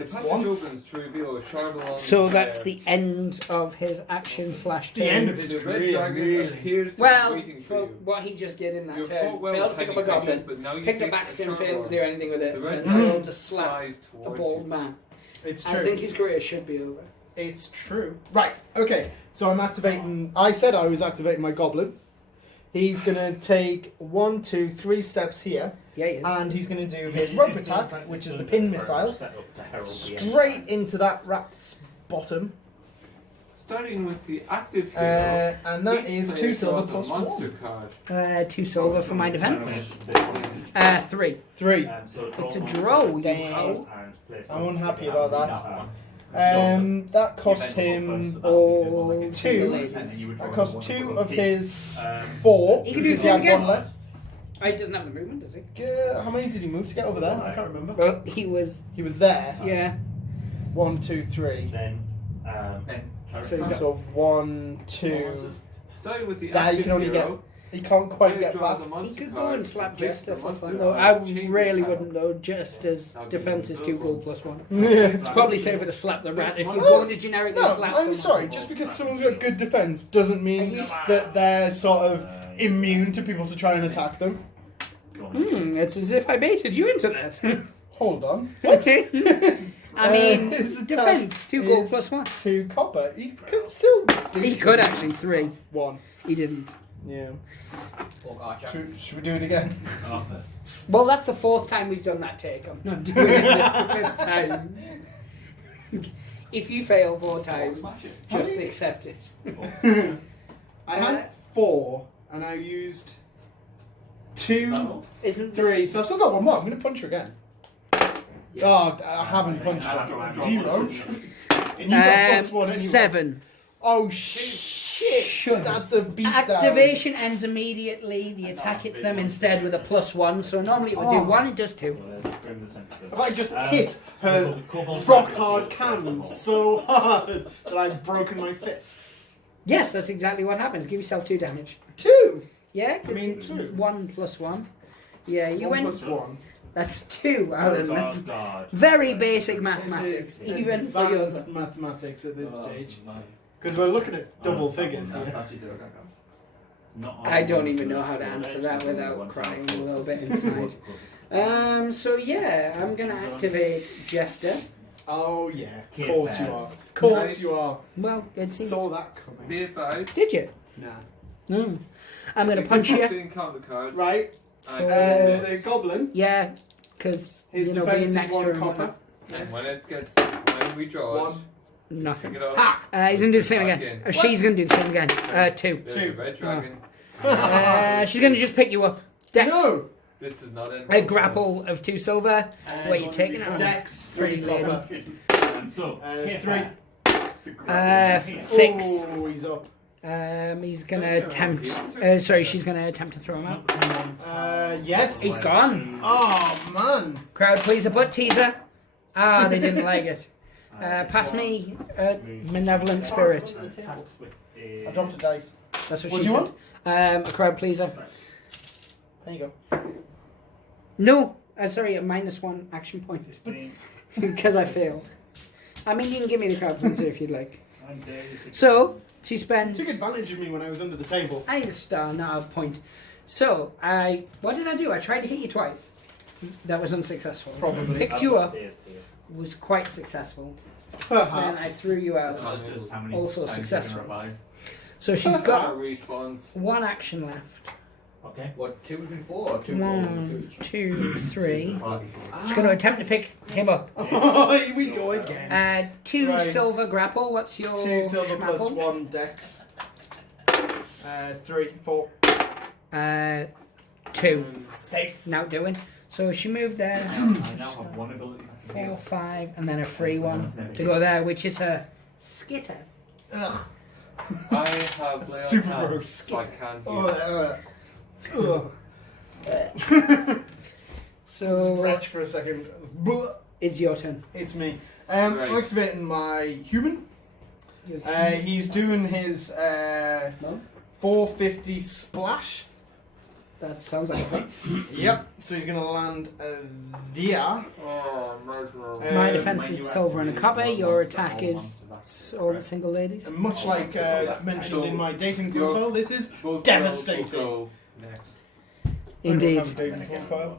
It's The 1. opens to reveal a shard along So that's the end of his action / The end turn. of his This red career. dragon Really. appears to Well, be waiting for for you. what he just did in that You turn, fought well failed to with pick up tiny a goblin, creatures, but now you picked up face Baxter a and failed to sharp do anything with it, The red and dragon failed to slap flies a towards bald you. man. It's I true. think his career should be over. It's true. Right, okay. So I'm activating. I said I was activating my goblin. He's going to take 1, 2, 3 steps here. Yeah, he is. And he's going to do his rope attack, which is the pin missile, straight into that rat's bottom. Starting with the active hero. And that each is player 2 silver draws a plus monster 1. card. 2 silver for my defense. 3. 3. It's a draw. You Damn. hoe. I'm unhappy about that. That cost him All 2. ladies. That cost 2 of his 4. He can do the because same had again. 1 less. He doesn't have the movement, does he? How many did he move to get over there? I can't remember. Well, he was. He was there. Yeah. 1, 2, 3. So he's got. So 1, 2. Starting with the Nah, you active can only hero. He can't quite get back. He could go and slap Jester for fun, though. I really wouldn't, though. Jester's defense is 2 gold plus 1. It's probably safer to slap the rat if you're going to generically No, slap I'm someone. sorry. Just because someone's got good defense doesn't mean that they're sort of immune to people to try and attack them. It's as if I baited you into that. Hold on. What's it? I mean, his attack defense, 2 gold is plus 1. 2 copper. He could still do He could actually, 3. 1. He didn't. Yeah. Should we do it again? Well, that's the 4th time we've done that take. I'm not doing it the 5th time. If you fail 4 times, just accept it. I had 4, and I used 2, Isn't 3, so I've still got 1 more. I'm going to punch her again. Oh, I haven't punched her. 0. And you got +1 anyway. 7. Oh, shit. That's a beatdown. Activation ends immediately. The attack hits them instead with a +1. So normally it would do 1, it does 2. Have I just hit her rock hard cans so hard that I've broken my fist? Yes, that's exactly what happened. Give yourself 2 damage. 2. Yeah? I mean 2. 1 plus 1. Yeah, you 1 went. plus 1. That's 2, Alan. That's very basic mathematics, This is even for yours. advanced mathematics at this stage. Because we're looking at double figures here. I don't even know how to answer that without crying a little bit inside. So yeah, I'm gonna activate Jester. Oh yeah, of course you are. Of course you are. Well, it seems. Saw that coming. Be advised. Did you? Nah. No. I'm gonna punch you. Count the cards. Right. And The goblin. Yeah, because His you know defense being is next to 1 him. and copper. whatnot. And when we draw it, 1. Nothing. pick it up. He's gonna do the same again. Or she's gonna do the same again. 2. There's 2. a red dragon. She's gonna just pick you up. Dex. No. This is not A grapple of 2 silver. Where you taking it? Dex. 3 3 lady. copper. 3. 6. Oh, he's up. He's gonna attempt. Sorry, she's gonna attempt to throw him out. Yes. He's gone. Oh man. Crowd pleaser, butt teaser. They didn't like it. Pass me malevolent spirit. I dropped a dice. That's what What she do you said. A crowd pleaser. There you go. No, sorry, a -1 action point because I failed. I mean, you can give me the crowd pleaser if you'd like. So she spends. Took advantage of me when I was under the table. I need a star, not a point. So what did I do? I tried to hit you twice. That was unsuccessful. Probably. Picked you up. Was quite successful. Then I threw you out. Also successful. So she's got response. 1 action left. Okay. What, 2 between 4 or 2 1, 2, 3. She's going to attempt to pick him up. Here we go again. 2 Right. silver grapple. What's your 2 silver plus schmapple? 1 dex. 3, 4. 2. Safe. Now doing. So she moved there. I now have 1 ability. 4, 5, and then a free one to go there, which is her skitter. Ugh. I have layout Super hands, gross. so I can't Oh, So Scratch for a second. it's your turn. It's me. Right. I'm activating my human. He's doing his No? 450 splash. That sounds like fun. Yep. So he's going to land there. Oh, murderer. My Um, defense is silver and a copper. Your attack is all the single ladies. And much like mentioned in my dating Your- profile, this is Both devastating. girls will go next. Indeed. I don't have a dating profile.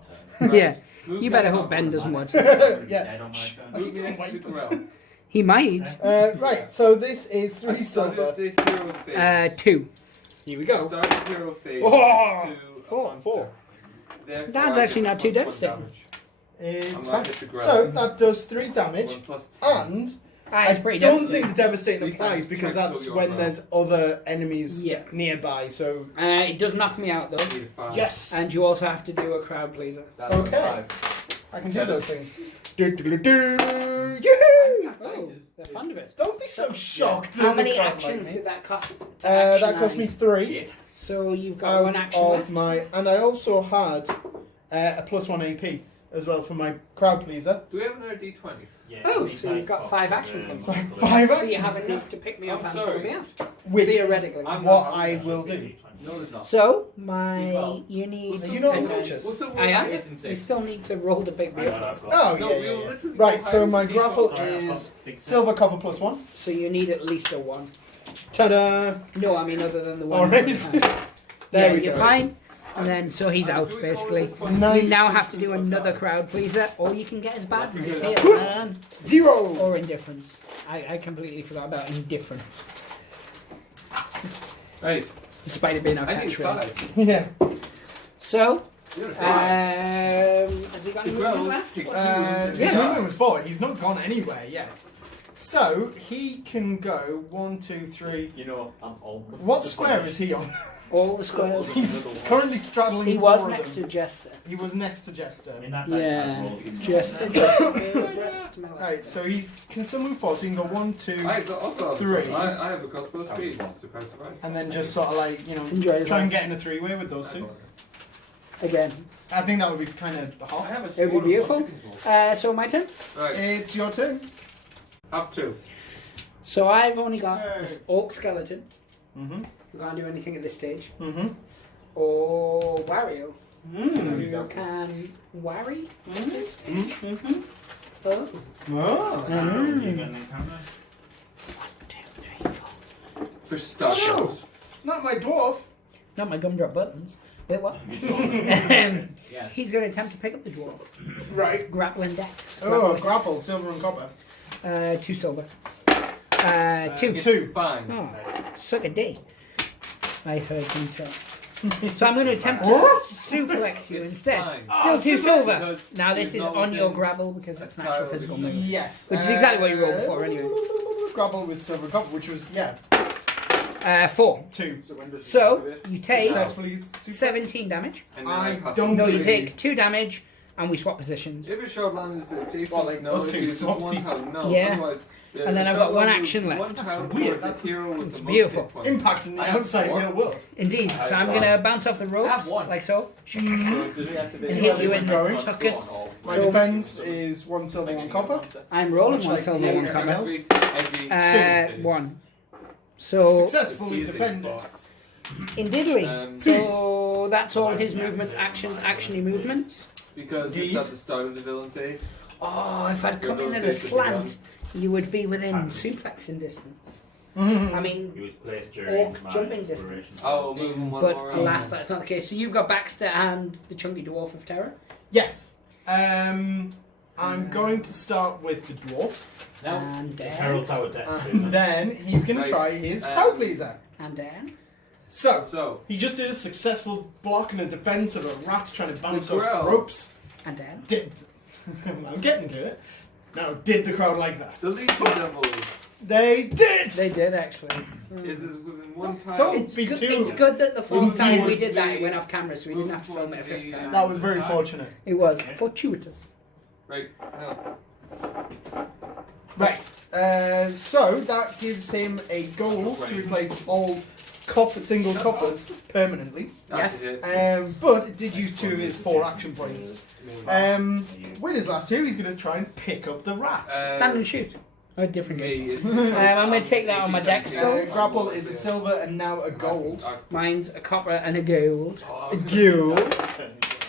Yeah. Move You better next hope up. Ben doesn't watch. Yeah. Move Some next to weight. the ground. He might. Right. So this is I 3 started silver. the hero phase. 2. Here we go. Start the hero phase. Oh! to a 4. monster. 4. Therefore, That's I actually get not too +1 devastating. damage. It's I'm fine. right at the ground. So that does 3 damage. 1 plus 10. And Ah, it's pretty don't devastating. think the devastating Please applies don't because check that's your when roll. there's other enemies Yeah. nearby. So It does knock me out though. Need a 5. yes, And you also have to do a crowd pleaser. That's Okay. a 5. I can do those things. Yoo-hoo! Oh, they're fond of it. Don't be so shocked. How that they many can't actions like me. did that cost? To That cost me actionize? 3 So you've got out 1 action of left. my, and I also had a +1 AP as well for my crowd pleaser. Do we have another D20? Oh, so you've got 5 action points. 5 So actions. you have enough to pick me up I'm and sorry. throw me out. Which is Theoretically. I'm what not- I will do. No, there's not. So my you need. Are you not and- unconscious? What's the I am. It's You still need to roll to pick me up. Oh No, yeah, we yeah, will yeah. literally Right. go So higher. my grapple is silver copper +1. So you need at least a 1. Ta-da! No, I mean other than the one. All right. you have. There we you're go. fine. And then, so he's out, basically. Nice. You now have to do another crowd pleaser. All you can get is badness here, man. 0. Or indifference. I completely forgot about indifference. Right. Despite it being our I need catchphrase. 5. Yeah. So, You're 5. has he got any Well, movement left? his His Yes. movement was 4. He's not gone anywhere yet. So he can go 1, 2, 3. You know, I'm almost. What square is he on? All the squares. He's currently straddling. He was 4 of next them. to Jester. He was next to Jester. In that Yeah. Jester. Right, so he can still move 4. So you can go 1, 2, I also have 3. I have a crossbow speed. Surprise, surprise. and then just sort of like Enjoy try and life. get in a 3-way with those 2. Again. I think that would be kind of I hot. have a It would be smaller beautiful. one. So my turn. Right. It's your turn. Have 2. So I've only got this orc skeleton. Mm-hmm. We can't do anything at this stage. Mm-hmm. Or Wario. Mm. You can worry this stage. Mm-hmm. Oh. Oh. For starters. Oh. Not my dwarf. Not my gumdrop buttons. Wait, what? Yes. He's going to attempt to pick up the dwarf. Right. Grappling dex. Oh, grapple, silver and copper. 2 silver. 2. It's 2. fine. Oh, suck a D. I heard him say. So I'm going to attempt to suplex you instead. Fine. Still 2 silver. Because Now this he's is not on your within- grapple because it's natural Entirely. physical movement. Yes. Which is exactly what you rolled before anyway. Grapple with silver and copper, which was, 4. 2. So you take Successfully. 17 damage. And then I pass don't it. No, you believe- take 2 damage and we swap positions. If a short land is adjacent, Well, like no, us if two you just swap one seats. tile, no. Yeah. Otherwise, And then a I've short got one land action with left. one That's tile weird. per That's hero with it's the most beautiful. hit points. Impacting the I have outside 4. real world. Indeed. So I'm one. going to bounce off the ropes have one. like so. So does he have to be? And hit you in the Going. tuckus. My So- defense is 1 silver, 1 copper. I'm rolling Much 1 like silver, the 1 other copper. Every 1. So, Successfully defended. indeedly. So that's all his movements, actions, actiony movements. Because Indeed. it's at the start of the villain phase. Oh, if I'd come in at a slant, you would be within suplexing distance. I mean, He was placed during orc my jumping exploration. distance. Oh, move him one more But round. alas, that's not the case. So you've got Baxter and the chunky dwarf of terror. Yes. I'm going to start with the dwarf. And The Dan. Herald Tower deck. And then he's going to Right. try his crowd pleaser. And Dan. So, So, he just did a successful block and a defense of a rat trying to bounce The off crowd. ropes. And Dan. Did. I'm getting to it. Now, did the crowd like that? the Legion Devils They did! They did actually. is within one tile. Don't It's be good, too- it's good that the fourth Indeed. time we did that, it went off camera, so we didn't have to film it a fifth time. That was very fortunate. It was fortuitous. Right, now. Right. So, that gives him a gold to replace all single coppers permanently. That's Yes. it. But it did use 2 of his 4 action points. With his last 2, he's going to try and pick up the rat. Stand and shoot. Oh, different game. Me is. I'm going to take that on my deck still. Grapple is a silver and now a gold. Mine's a copper and a gold. A gold.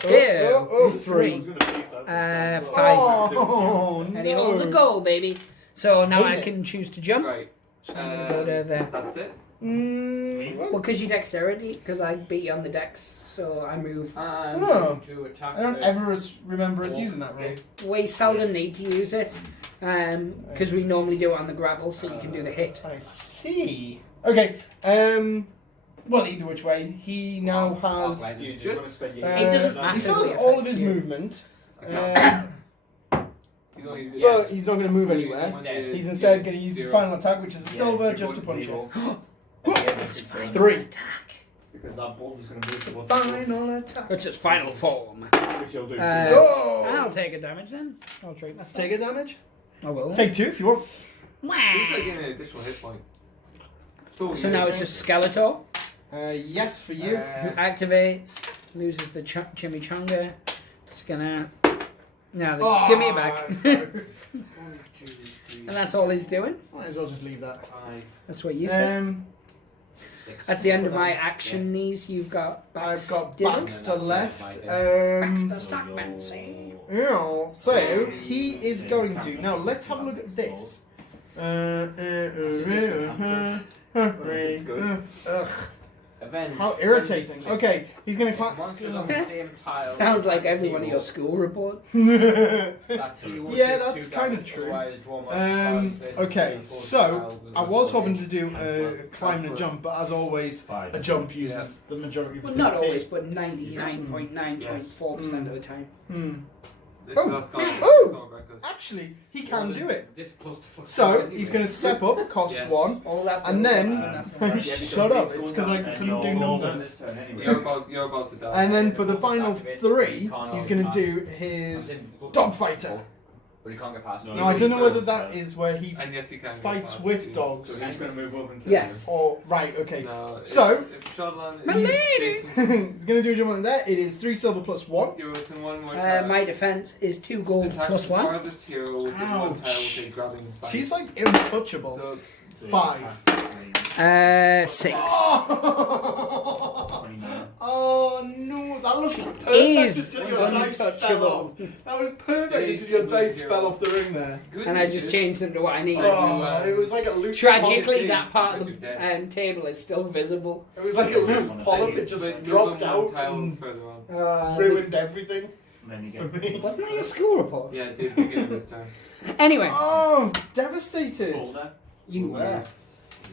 Ew. 3. 5. Oh, And he holds a goal, baby. So now I Ain't it? can choose to jump. Right. So I'm going to go to there. That's it. Well, because you dexterity, because I beat you on the dex, so I move. I'm Oh. going to attack. I don't ever remember us using that rule. We seldom need to use it, because we normally do it on the grapple, so you can do the hit. I see. Okay. Well, either which way, he now has. Do you just want to spend your It doesn't He still has massively all of his affect you. movement. Yes. Well, he's not going to move anywhere. He's instead going to use his Zero. final attack, which is a silver, just to punch it. It's 3. Attack. Because that ball is going to move towards Final attack. Which is final form. which you'll do. Oh! I'll take a damage then. I'll treat myself. Take a damage. I will. Take 2 if you want. He's like getting an additional hit point. So now it's just Skeletor, Yes, for you. who activates, loses the chimichanga. Just gonna. Now, give me it back. And that's all he's doing. Might as well just leave that. That's what you said. That's the end of my action knees. You've got I've got Baxter. Baxter left. Baxter Stockmancy. Yeah, so he is going to. Now let's have a look at this. Ugh. Avenge. How irritating. Okay, he's gonna If clap. monsters on the same tile. Sounds like every one of your school reports. Yeah, Yeah, that's kinda true. Okay, so I was hoping to do a climb and a jump, but as always, a jump uses the majority of Well, the not HP. always, but 99.9.4% of the time. Actually, he can do it. This close to So he's going to step up, cost Yes. 1, All that and then Yeah, shut up. It's because I couldn't do numbers. You're about to die. And then for the final 3, he's going to do his dog fighter. But he can't get past. Now I don't know whether that is where he And yes, you can. get fights past with it. dogs. So he's going to move over and kill Yes. Or right, okay. No, So, if Shadowland My is lady! he's going to do a jump like that. It is 3 silver plus 1. You're within one more My defense is 2 gold Attach plus the 1. farthest hero within one tile with a grabbing fight. She's like untouchable. So, 5. 6. Oh no, that looked perfect Is until your dice fell untouchable. off. That was perfect until your dice fell off the ring there. good And I news just is- changed them to what I needed. Oh, it was like a loose Tragically, polyp. that part of the table is still visible. It was like a loose polyp. It just But dropped move one out tile and further on. ruined everything Then you for get me. Wasn't that your school report? Yeah, it did begin this time. Anyway, Oh, devastated. older. you were.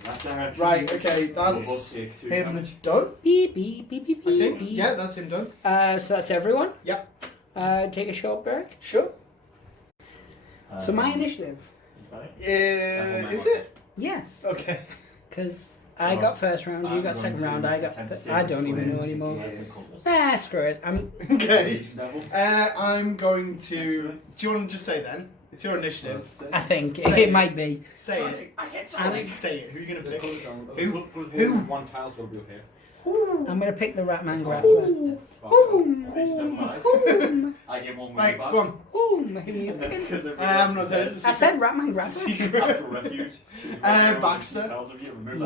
That direction. Right, okay, We'll that's both take 2 him damage. done. Beep, beep, beep, beep, I think. beep. Yeah, that's him done. So that's everyone. Yep. Take a short break. Sure. So my initiative. Is it? Yes. Okay. Because I got first round, you got second round, I got. I don't even know anymore. Ah, screw it. Okay. I'm going to. Do you want to just say then? It's your initiative. I think Say it might be. Say it. I'm Say it. Who are you going to pick? Who? One tile will be here. gonna pick the Ratman Grappler. I get 1 Right, back. go on. Who are you picking? Because I'm not telling you. I said Ratman It's a Grappler. secret. Natural refuge. Baxter.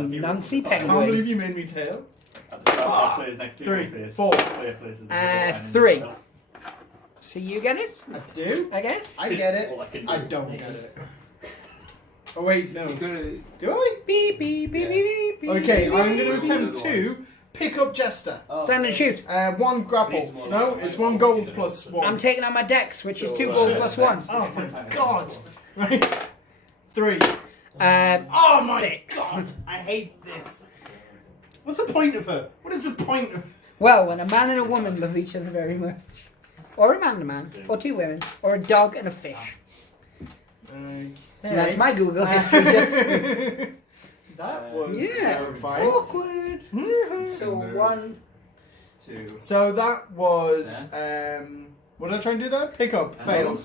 Nancy I can't Penguin. believe you made me tail. At the start, players next to 3, face. 4. Player places the middle and 3. then So you get it, I do. I guess. I get it. all I can I do. don't get it. Oh wait, no. You're gonna. Do I? Beep beep beep Yeah. beep beep. Okay, beep, I'm beep. going to attempt to pick up Jester. Stand and shoot. 1 grapple. No, it's 1 gold plus 1. I'm taking out my dex, which is 2 gold plus 1. Oh my god. Right. 3. Oh my 6. God, I hate this. What's the point of her? What is the point of? Well, when a man and a woman love each other very much, or a man and a man, or 2 women, or a dog and a fish. And that's my Google history. Just That was yeah, terrifying. awkward. So 1. 2. So that was what did I try and do there? Pick up, failed.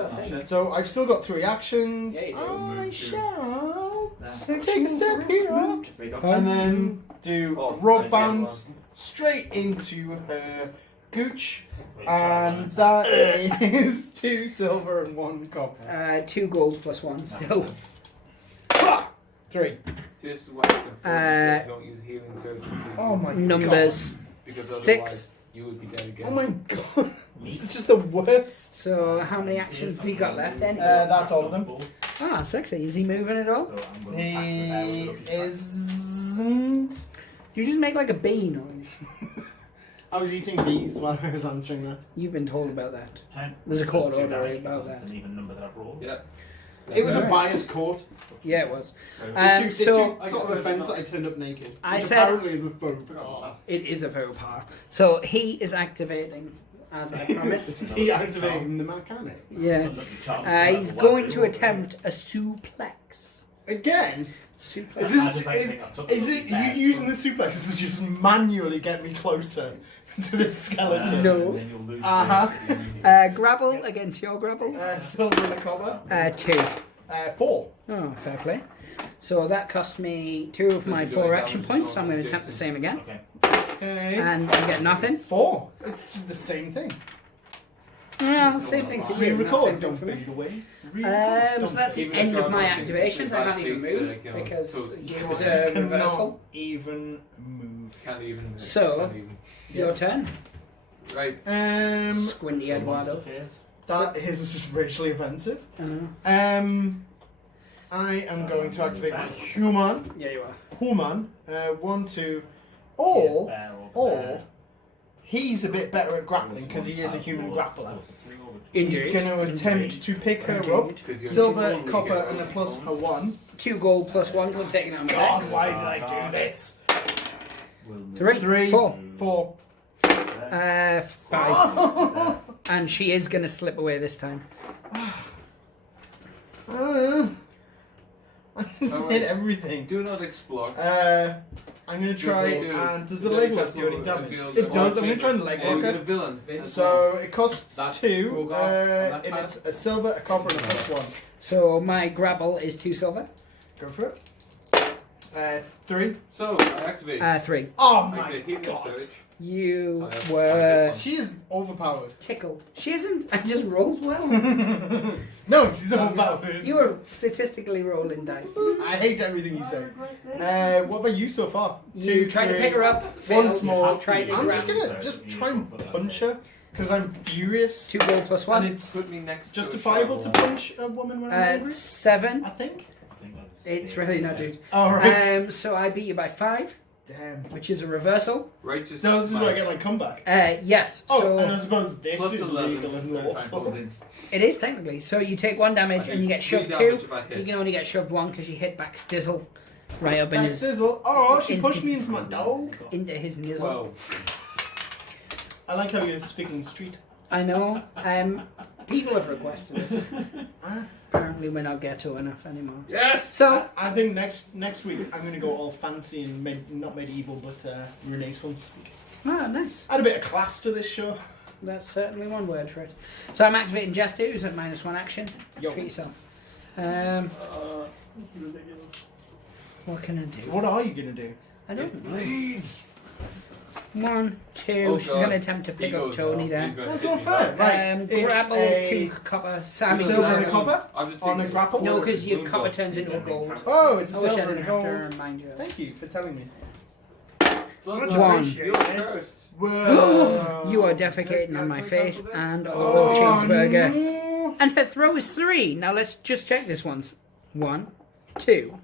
So I've still got 3 actions. Yeah, you do. I shall There. take a step here and then do rope bands straight into her gooch, and that is 2 silver and 1 copper. 2 gold plus 1 still. 3. See, this is why you don't use healing surgery. Oh my Numbers. Because 6. otherwise you would be dead god. again. Oh my god. It's just the worst. So how many actions has he got left? Any? That's all of them. Ah, sexy. Is he moving at all? He isn't. You just make like a bee noise. I was eating bees while I was answering that. You've been told about that. There's a court order about that. It's an even number that I've rolled. Yeah. It was a Right. biased court. Yeah, it was. It So took sort of offence that I turned up naked. I which said- apparently is a faux pas. it is a faux pas. So he is activating, as I promised. Is he activating the mechanic? Yeah. He's going to attempt a suplex. Again? Suplex. Is this is it you using the suplexes to just manually get me closer to this skeleton? No. Uh-huh. Grapple against your grapple. Silver and a copper. 2. 4. Oh, fair play. So that cost me 2 of my 4 action points, so I'm going to attempt the same again. Okay. And I get nothing. 4. It's just the same thing. Well, same thing for you. not Re-record, same thing don't for me. fade away. So that's the Even end if of you're my not activations. I can't even using move to, because so- it was a Cannot reversal. even move. Can't even. So- Can't even. Your Yes. turn. Right. Squinty Eduardo. That is just racially offensive. Uh, I am going to activate my human. yeah, you are. Human. 1, 2, Or he's a bit better at grappling because he is a human grappler. He's going to attempt to pick her up. Silver, copper, and a plus a 1. 2 gold plus 1 because I'm taking it on my God, dex. why did I do this? 3, 4, 4. 5. And she is going to slip away this time. I hit everything. Do not explore. I'm going to try and does the leg lock do any damage? It does. I'm going to try and leg You're lock a it. villain. So it costs That 2. broke off on that It's a silver, a copper, and a plus 1. So my grapple is 2 silver. Go for it. 3. So, I activate. 3. Oh I my activate healing god. surge. You So I were have She is overpowered. tickled. She isn't. I just rolled well. No, she's overpowered. You were statistically rolling dice. I hate everything you say. What about you so far? You tried to pick her up. Once failed. more. Tried to I'm grab. just gonna try and punch her because I'm furious 2 gold plus and 1. it's Put me next to a justifiable to shovel. punch a woman when I'm angry. 7. I think. It's really not, dude. All right. So I beat you by 5, Damn. which is a reversal. Righteous. So this is where I get smash. my comeback. Yes. Oh, and I So suppose this Plus is 11. legal and lawful. it is technically. So you take 1 damage and you get shoved 2. Damage if I hit. You can only get shoved 1 because you hit back Stizzle right up in Nice his sizzle. Oh, she pushed me into my dog. into his nizzle. 12. I like how you're speaking street. I know. People have requested it. Apparently we're not ghetto enough anymore. Yes! So I think next week I'm gonna go all fancy and not medieval but Renaissance speak. nice. Add a bit of class to this show. That's certainly one word for it. So I'm activating Jester, who's at -1 action. Yo. Treat yourself. This is ridiculous. What can I So do? what are you gonna do? I don't know. Please! 1, 2. Oh, She's God. going to attempt to pick He up goes Tony down. there. He's going That's to not hit me fair. back. Right. It's Grapples a 2 copper. Sammy, silver and a you- copper I'll just on a take grapple. No, because your Moon copper dust. turns into a gold. Oh, it's a I wish I silver didn't and have to gold. remind you. Thank you for telling me. One. You're cursed. Whoa. You are defecating on my face and cheeseburger. No. And her throw is 3. Now let's just check this once. 1, 2.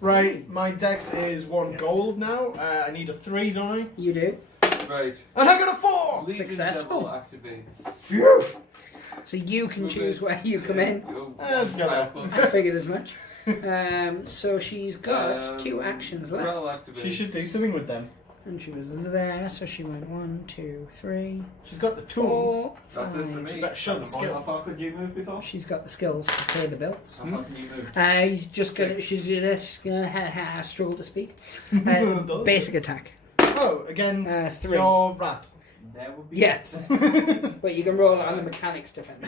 Right, my dex is 1 gold now. I need a 3, don't I? You do. Right. And I got a 4! Legion Successful. Devil activates. Phew! So you can choose where you come in. That's gonna- I figured as much. So she's got 2 actions left. She should do something with them. And she was there, so she went 1, 2, 3, She's got the tools. 4, That's it for 5. me. She better show the How far skills. could you move before? She's got the skills to pay the bills. How far can you move? He's just gonna. She's gonna struggle to speak. Basic attack. Oh, against 3. your rat. There would be. Yes. But you can roll it on the mechanics defense.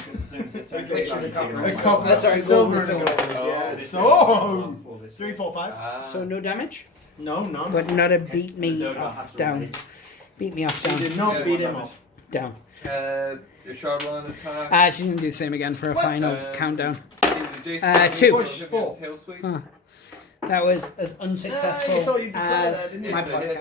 Okay, she's a copper. A copper, That's sorry, silver gold and a and gold. silver. Yeah. This So, is 3, 4, 5. So no damage, No, none. but not a beat me No, no, off have to down. wait. Beat me off She down. did not Yeah, beat one him off. Down. Your Charbon attack. She's gonna do the same again for a What? final countdown. 2. Push, 4. Tail sweep. Huh. That was as you unsuccessful thought you'd declare that, as didn't you? my It's a hit.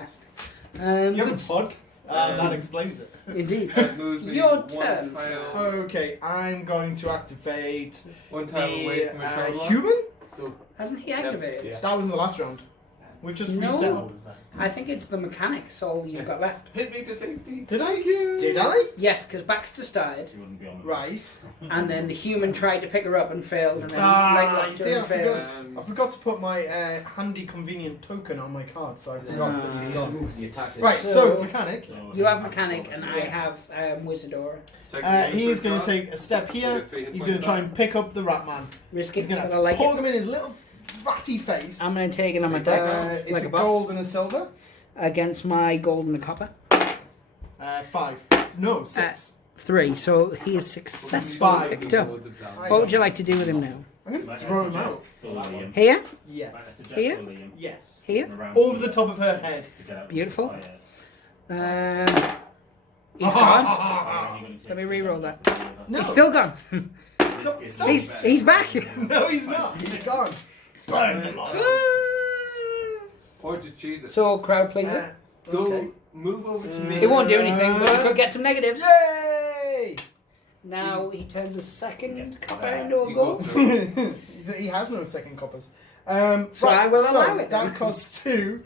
podcast. You have a pod? That explains it. Indeed. That moves me Your 1 turn, tile. Okay, I'm going to activate 1 tile away the from your Charbon. human? So, Hasn't he activated? Yeah. That was in the last round. We've just No. reset. What was that? I think it's the mechanics all you've got left. hit me to safety. Did I? Thank you. Did I? Yes, because Baxter started, You wouldn't be on the Right. and then the human tried to pick her up and failed, and then leg You locked see, her I and failed. forgot. I forgot to put my handy convenient token on my card, so I forgot that you got. Moves the attack. Right, So- so mechanic. You have mechanic, and I have Wizardora. He is going to take a step here. He's going to try and pick up the rat man. Risky, He's going but I to like pause it. him in his little ratty face. I'm going to take it on my dex, It's like a a boss, gold and a silver. against my gold and the copper. 5. No, 6. 3, so he is successfully 5. picked up. What would you like to do with him now? I'm going to throw him out. Here? Yes. Here? Yes. Here? Over the top of her head. Beautiful. He's gone. Let me re-roll that. No. He's still gone. Stop. He's back. No, he's not. He's gone. Burn them all. Or just cheese it. So crowd pleaser. Go Okay. move over to me. It won't do anything, but it could get some negatives. Yay! Now he turns a second Yeah. copper into a You gold. go through. He has no second coppers. So I will allow it then. That costs 2.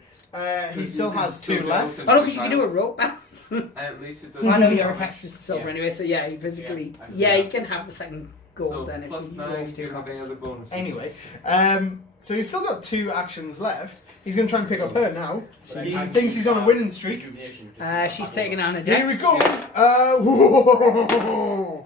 He still has 2 left. Oh, look, you can do a rope bounce. And at least it does. I know you're attached to silver Yeah. anyway, so yeah, you physically. Yeah. Yeah, you can have the second gold So then if plus you 9, raise do 2 you have any coppers. other bonuses? Anyway, so he's still got 2 actions left. He's going to try and pick up her now. He thinks he's on a winning streak. She's taking on a Here we dex. go. Whoa.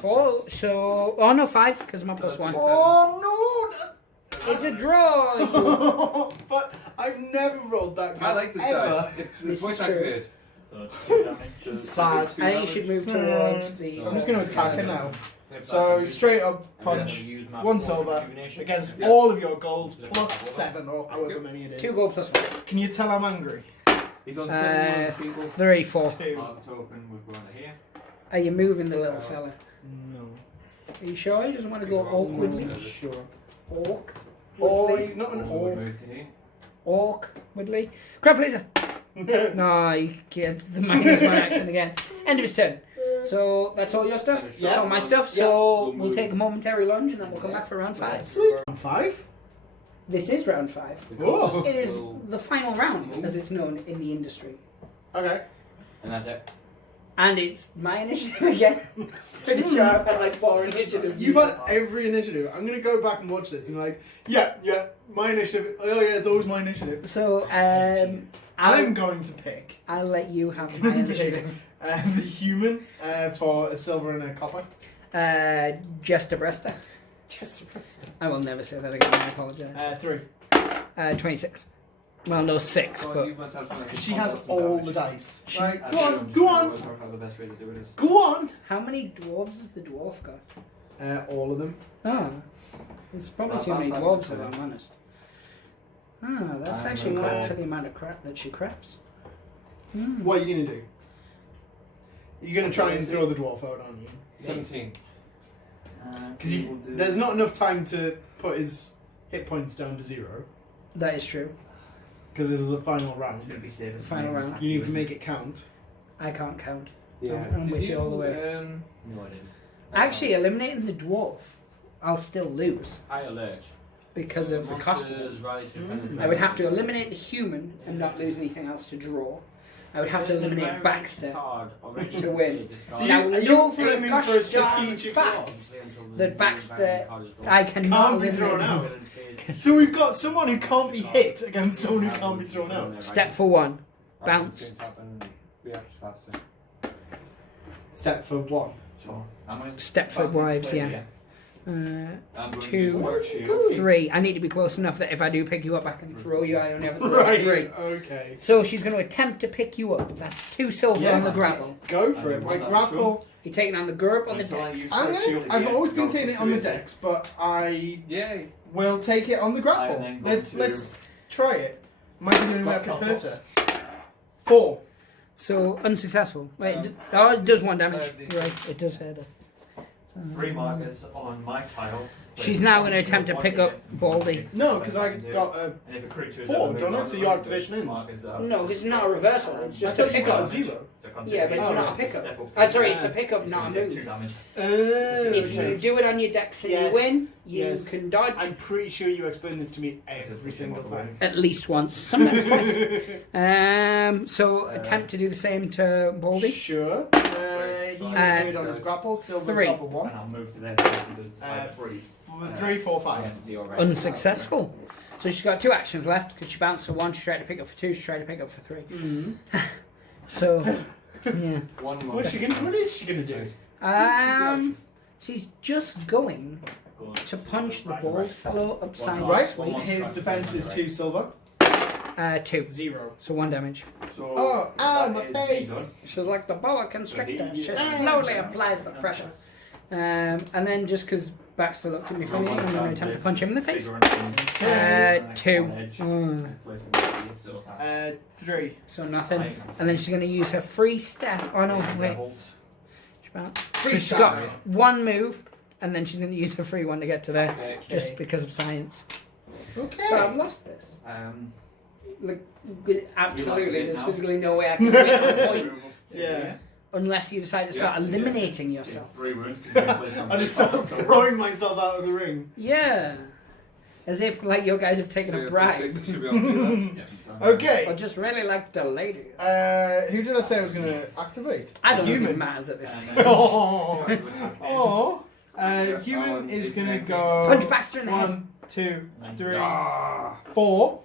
4, so. Oh no, 5, because my plus 1. Oh no! It's a draw! But I've never rolled that good I like this ever. dice. It's This voice is true. activated. So 2 damage. Sad. I think you should move towards the. I'm just going to attack her now. Flip So that. straight up And then punch. use my 1 four silver rejuvenation. against Yeah. all of your golds plus 7 or however many it is. 2 gold plus 1. Can you tell I'm angry? He's on 71 people. 3, 4. 2. Heart token would go under here. Are you moving the little fella? No. Are you sure he doesn't want to go awkwardly? Sure. Orc? Oh, he's not an Would orc. move to here. Awkwardly? Crap laser! No, he gets the minus 1 action again. End of his turn. So that's all your stuff? That's Yeah. all my stuff. So we'll take a momentary lunge and then we'll come back for round 5. Sweet. 5? This is round 5. Whoa. It is the final round, as it's known in the industry. Okay. And that's it. And it's my initiative again. Pretty sure I've had like 4 initiatives. You've had every initiative. I'm going to go back and watch this and be like, yeah, my initiative. Oh yeah, it's always my initiative. So, I'm I'll going to pick I'll let you have my initiative. the human for a silver and a copper. Just a breaster. Just a rest. I will never say that again, I apologise. 3. 26. Well, no, 6, Oh, but. you must have some She has all the dice. She- Right, I'm go sure- on, I'm go sure on, it was work out the best way to do it is. go on. How many dwarves has the dwarf got? All of them. Ah, it's probably too many dwarves, if I'm honest. Ah, that's actually quite for the amount of crap that she craps. Hmm. What are you going to do? You're going to try and throw the dwarf out, aren't you? 17. Because there's not enough time to put his hit points down to 0. That is true. Because this is the final It's round. going to be safe. as Final an round. attack, You need to isn't make it? it count. I can't count. Yeah. I'm with you all the way. No, I didn't. Actually, eliminating the dwarf, I'll still lose High alert. because of the cost of it. Monsters rally to defend the I would have to eliminate the human and not lose anything else to draw. I would have to eliminate Baxter. to win. So Now, you, we are know you for a aiming gosh for a darn strategic fact loss? that Baxter, I cannot Can't be thrown eliminate. out. So we've got someone who can't be hit against someone who can't be thrown out. Step for 1. Bounce. Reacts faster. Step for 1. So, I'm gonna Stepford Wives, yeah. I'm going to 2, use Work Shield. 3. I need to be close enough that if I do pick you up, I can throw you. I only have to Right. 3. Okay. So she's going to attempt to pick you up. That's 2 silver Yeah. on the grapple. Go for it. My grapple. You're taking on the GURP on the Until I dex. use I'm Work gonna. Shield I've again, always been go taking it for on the suicide. dex, but I Yay. will take it on the I'm grapple. then going to- Let's try it. Might be the only way I can hurt her. 4. So unsuccessful. Wait, it does 1 damage. Right, it does hurt her. 3 markers on my tile. She's now going to attempt to pick up Baldy. No, because I got a. And if a creature is 4, ever don't moved it? So on, your the activation ends. markers are- No, because it's not a reversal. It's I just a thought you pick got a up. 0. Yeah, but it's Oh, not a right. pick up. Step up. Sorry, it's a pick up, It's not a gonna take 2 move. damage. If you do it on your dex and Yes. you win, you Yes. can dodge I'm pretty sure you explain this to me every single time. at least once, sometimes twice. So attempt to do the same to Baldy. Sure. He can do it on his grapple. Silver 3. grapple 1. And I'll move to there so he does decide 3. 3, 4, 5. Against the already- Unsuccessful. So she's got 2 actions left because she bounced for 1. She tried to pick up for 2. She tried to pick up for 3. So yeah. One more. What is she gonna do? She's just going Go to punch the bald fellow upside the Right. suite. His defense is 2 silver. 2. 0. So 1 damage. So Oh, ow, that my is me face. done. She's like the boa constrictor. So he- She slowly applies the pressure. And then just because Baxter looked at me funny, I'm going to attempt to punch him in the face. 2. So, 3. So nothing. And then she's going to use her free step. Oh no, wait. She bounced. So she's got 1 move, and then she's going to use her free one to get to there, just because of science. Okay. So I've lost this. Like, absolutely, You like it there's now? physically no way I can win on points. Yeah. unless you decide to start Yeah. eliminating yourself. 3 wounds. 'cause you placed on I just the start top. throwing myself out of the ring. Yeah. As if, like, your guys have taken So a your bribe. 360 should be able to do that. Yeah. Okay. Or just really like the ladies. Who did I say I was going to activate? I don't think it Human. matters at this stage. And then Oh. try to attack him. Oh. Yeah. Human Oh, is it's going to 18. go. Punch Baxter in the head. 1, 2, 3, Ah, 4.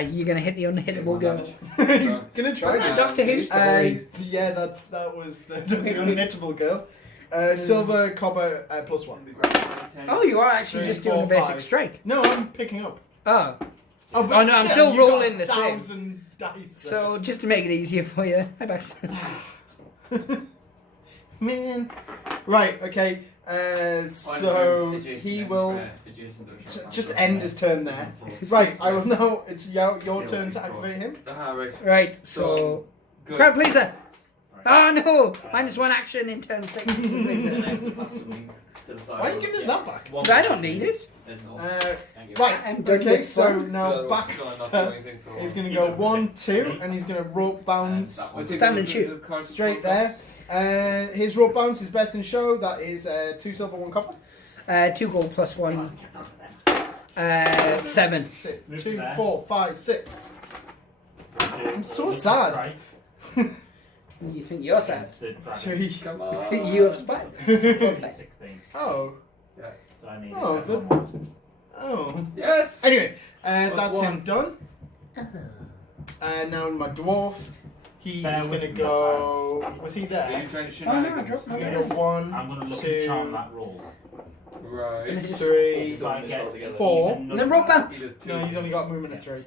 you're going to hit the unhittable girl. He's going to try. Wasn't that Doctor Who story? Yeah, that was the unhittable girl. Silver copper +1. Oh, you are actually 3, just doing 4, a basic 5. strike. No, I'm picking up. Oh. Oh, but Oh, no, I'm still you got rolling the same. 1,000 dice. So, just to make it easier for you. Hi, Baxter. Man. Right, okay. So he will just end his turn there. Right, I will now. It's your turn to activate him. Ah, right. Right, so... Good. Crowd pleaser! Oh no! -1 action in turn 6. Why are you giving us that back? But I don't need it. Right, I'm done okay, with so fun. now Not Baxter doing anything for a is while. going to go 1, 2, and he's going to rope bounce I think Stand and it's shoot. a card straight for- there. His rope bounce is best in show. That is 2 silver, 1 copper. 2 gold plus 1. 7. 2, 4, 5, 6. I'm so sad. You think you're sad? 3. Come on. You have spite. Okay. 16. Oh. Yeah. So I need Oh, a good. second one. Oh. Yes! Anyway, that's one. him done. Now my dwarf. He's Bear going with to me. go. Was he Are there? you trying to Oh, no, I shenanigans? dropped my I'm Yes. going to go 1, I'm going to look 2, and charm that roll. Right. 3, If I get 4. even And then roll number- bounce. No, he's only got movement of 3.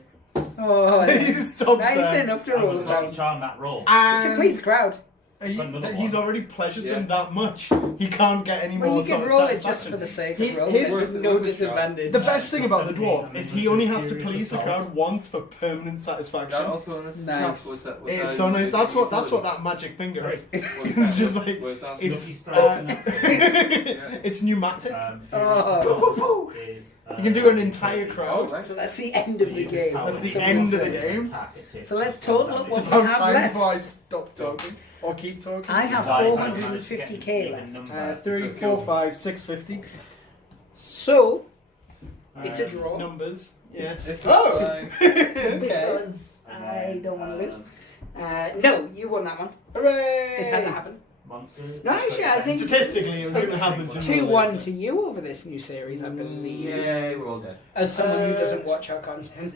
Oh, So he stops nice there. enough to I'm roll going to look and down. charm that roll. You can please the crowd. He's already pleasured them Yeah. that much. He can't get any Well, more you sort can of roll it just satisfaction. for the sake He- of rolling. his- There's no disadvantage. The best thing about the dwarf is he only has to please the crowd once for permanent That satisfaction. also nice. Nice. It's so nice. That's what that magic finger is. It's just like it's Lucky strikes and it's pneumatic. Oh. You can do an entire crowd. So that's the end of the game. That's the So end of the what's game. So let's total up It's what we about have time left. before I stop talking or keep talking. I have 450k left. 3, 4, 5, 650 So, it's a draw. numbers. Yes. It's Oh. fine. Okay. Because I don't want to lose. No, you won that one. Hooray! It had to happen. Monsters. No, actually, I think Statistically, it was going to happen sooner or 2-1 later. to you over this new series, I believe. Yeah, we're all dead. As someone who doesn't watch our content.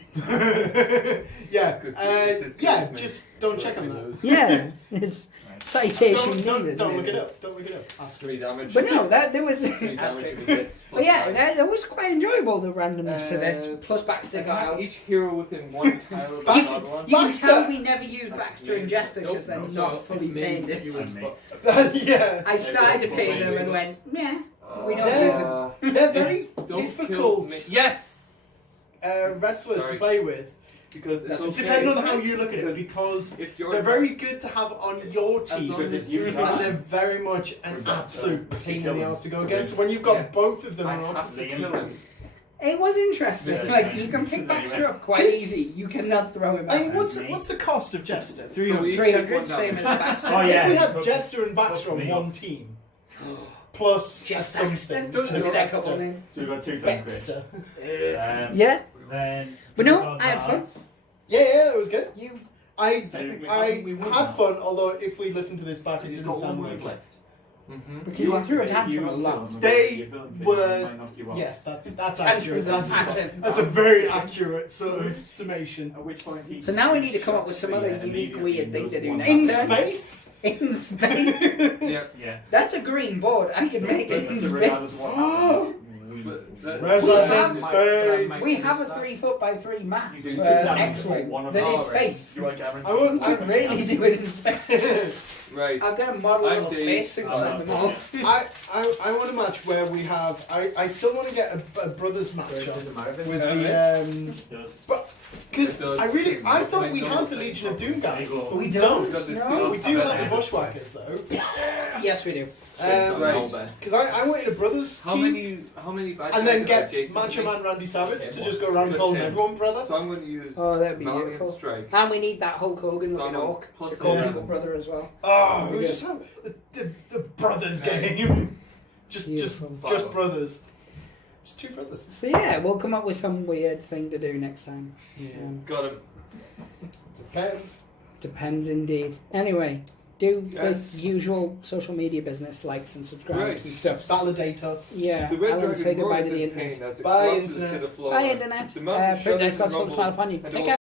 Yeah. Good, it's good Yeah. with me. Just don't check on that. Yeah, it's citation needed. Don't look maybe. it up. Don't look it up. 3 damage. But no, there was 3 damage asterisk. if it hits. But yeah, that was quite enjoyable, the randomness of Uh, it. Plus Baxter got Attack out. each hero within 1 tile of the Baxter- odd one. You can Baxter! tell we never used Baxter and Jester because they're not fully paid it. Yeah. I started to pay them and went, yeah, we don't Yeah. use them. They're very Don't kill difficult me. Yes! wrestlers Sorry. to play with. Because That's it's okay. Depending on how you look at it, because if you're they're very good to have on your as team, long as if you you're try- and they're very much an Forgot absolute to pain in kill the them. ass to go To against. win. When you've got Yeah. both of them I on have opposite to kill him. teams. It was interesting. This is Like, fine. you can This pick is Baxter anyway. up quite easy. You cannot throw him I mean, out. what's the cost of Jester? So 300. we- 300, same as Baxter. Oh, yeah. If we had Fuck- Jester and Baxter fuck on me one up. team, plus Just a Baxter. something, Don't just Stack up on Baxter. him. So we've got 2 times Baxter. Yeah, Then. but no, I had fun. Yeah, it was good. You I We won had that. fun, although if we listen to this back, it He's didn't got 1 sound wound like it. left. Mm-hmm. because you threw a tantrum a lot. They were- Yes. Yes, that's Tantrum accurate. is a tantrum. That's a very accurate sort of summation. At which point he. So now we need to come up with some other Yeah, unique, immediately weird thing to do knows next In turn. space? In space. Yeah. Yeah. That's a green board. I can make it in space. Where's that in space? We have a 3 foot by 3 map You do for two damage, X-wing one of that is ours. space. You like Aaron? I won't. We could really do it in space. Right. I've got a model I'm little Dave. space suit Oh, on them all. I want a match where we have. I still want to get a brothers match up with the because It does. I thought we had the Legion of Doom guys, but we We don't. don't. Does it No. feel- We do have the Bushwhackers though. Yes, we do. Because I wanted a brothers How team, many badges and then are get Jason Macho to make? Man Randy Savage Okay, to just go around Just calling him. everyone brother. So I'm going to use Oh, that'd be Valiant beautiful. Strike. And we need that Hulk Hogan So looking I'm on orc plus to call 11. people brother as well. Oh, Very we good. just have the brothers game. just Beautiful. brothers. Just two brothers. So yeah, we'll come up with some weird thing to do next time. Got him. Depends. Depends indeed. Anyway, do Yes. the usual social media business, likes and subscribes Right. and stuff. Validate us. Yeah, The Red Alan, say Dragon goodbye roars to the in internet. pain as it Bye, collapses Internet. to the floor. Bye internet. The mountain Print shudders Got and some smile rumbles, upon you. and Take the care.